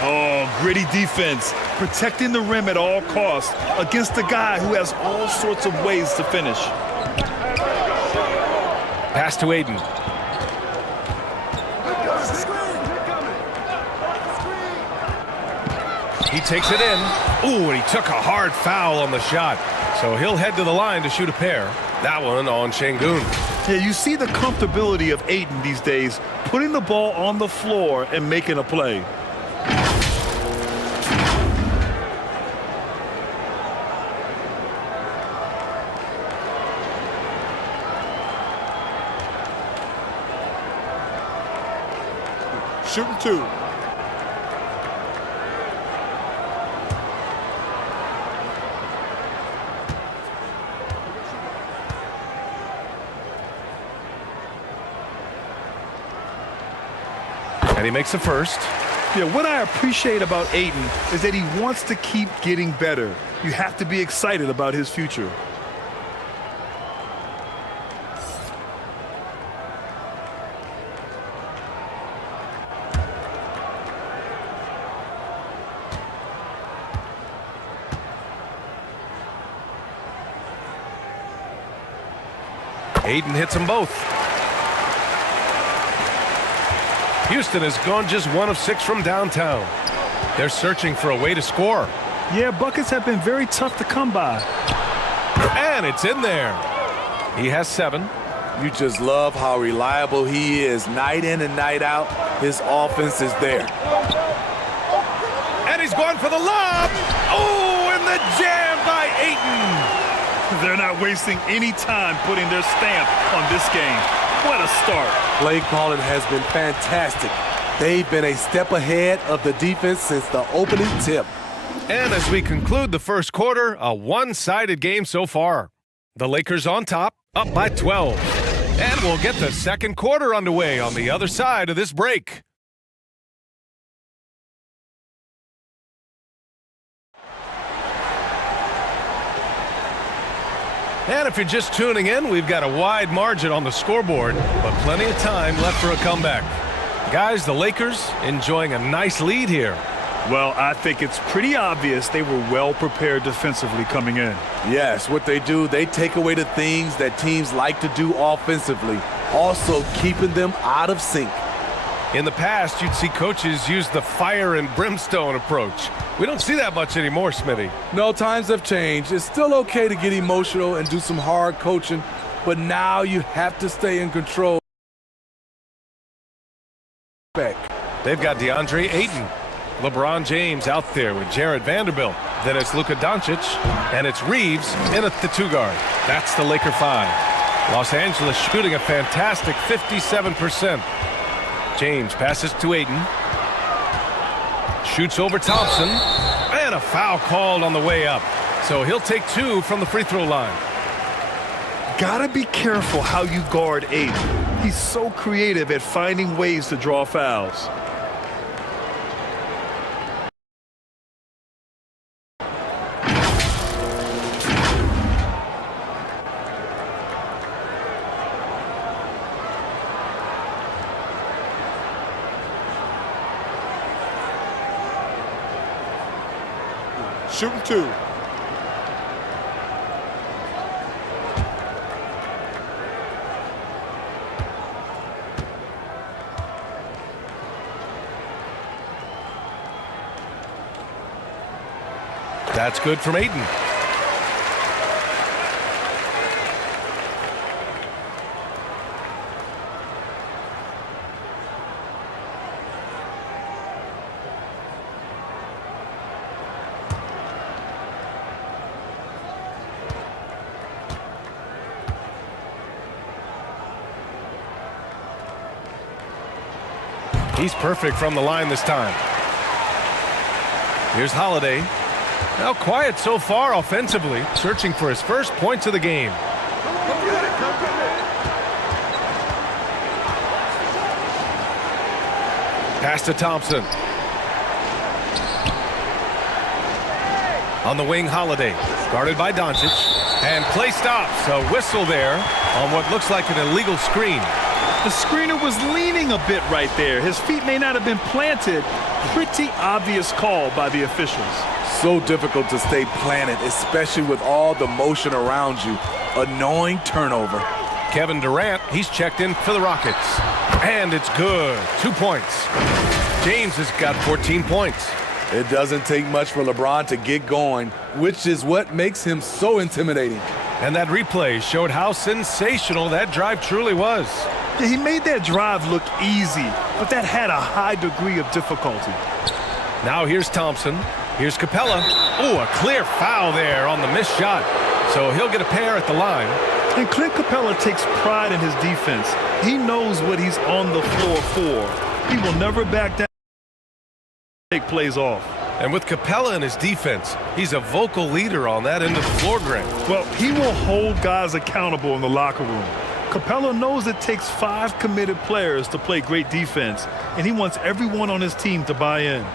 Oh, gritty defense. Protecting the rim at all costs against a guy who has all sorts of ways to finish. Pass to Aiden. He takes it in. Ooh, and he took a hard foul on the shot. So he'll head to the line to shoot a pair. That one on Şengün. Yeah, you see the comfortability of Aiden these days, putting the ball on the floor and making a play. Shooting 2. And he makes the first. Yeah, what I appreciate about Aiden is that he wants to keep getting better. You have to be excited about his future. Aiden hits them both. Houston has gone just 1 of 6 from downtown. They're searching for a way to score. Yeah, buckets have been very tough to come by. And it's in there. He has 7. You just love how reliable he is night in and night out. His offense is there. And he's going for the lob. Oh, and the jam by Ayton. They're not wasting any time putting their stamp on this game. What a start. Play calling has been fantastic. They've been a step ahead of the defense since the opening tip. And as we conclude the first quarter, a one-sided game so far. The Lakers on top, up by 12. And we'll get the second quarter underway on the other side of this break. And if you're just tuning in, we've got a wide margin on the scoreboard, but plenty of time left for a comeback. Guys, the Lakers enjoying a nice lead here. Well, I think it's pretty obvious they were well prepared defensively coming in. Yes, what they do, they take away the things that teams like to do offensively, also keeping them out of sync. In the past, you'd see coaches use the fire and brimstone approach. We don't see that much anymore, Smitty. No, times have changed. It's still okay to get emotional and do some hard coaching, but now you have to stay in control. They've got DeAndre Ayton. LeBron James out there with Jared Vanderbilt. Then it's Luka Doncic, and it's Reeves in at the 2 guard. That's the Laker 5. Los Angeles shooting a fantastic 57%. James passes to Ayton. Shoots over Thompson. And a foul called on the way up. So he'll take 2 from the free throw line. Gotta be careful how you guard Ayton. He's so creative at finding ways to draw fouls. Shooting 2. That's good from Ayton. He's perfect from the line this time. Here's Holiday. Now quiet so far offensively, searching for his first points of the game. Pass to Thompson. On the wing, Holiday. Guarded by Doncic. And play stops. A whistle there on what looks like an illegal screen. The screener was leaning a bit right there. His feet may not have been planted. Pretty obvious call by the officials. So difficult to stay planted, especially with all the motion around you. Annoying turnover. Kevin Durant, he's checked in for the Rockets. And it's good. 2 points. James has got 14 points. It doesn't take much for LeBron to get going, which is what makes him so intimidating. And that replay showed how sensational that drive truly was. Yeah, he made that drive look easy, but that had a high degree of difficulty. Now here's Thompson. Here's Capella. Oh, a clear foul there on the missed shot. So he'll get a pair at the line. And Clint Capella takes pride in his defense. He knows what he's on the floor for. He will never back down. Take plays off. And with Capella in his defense, he's a vocal leader on that end of the floor, Greg. Well, he will hold guys accountable in the locker room. Capella knows it takes 5 committed players to play great defense, and he wants everyone on his team to buy in.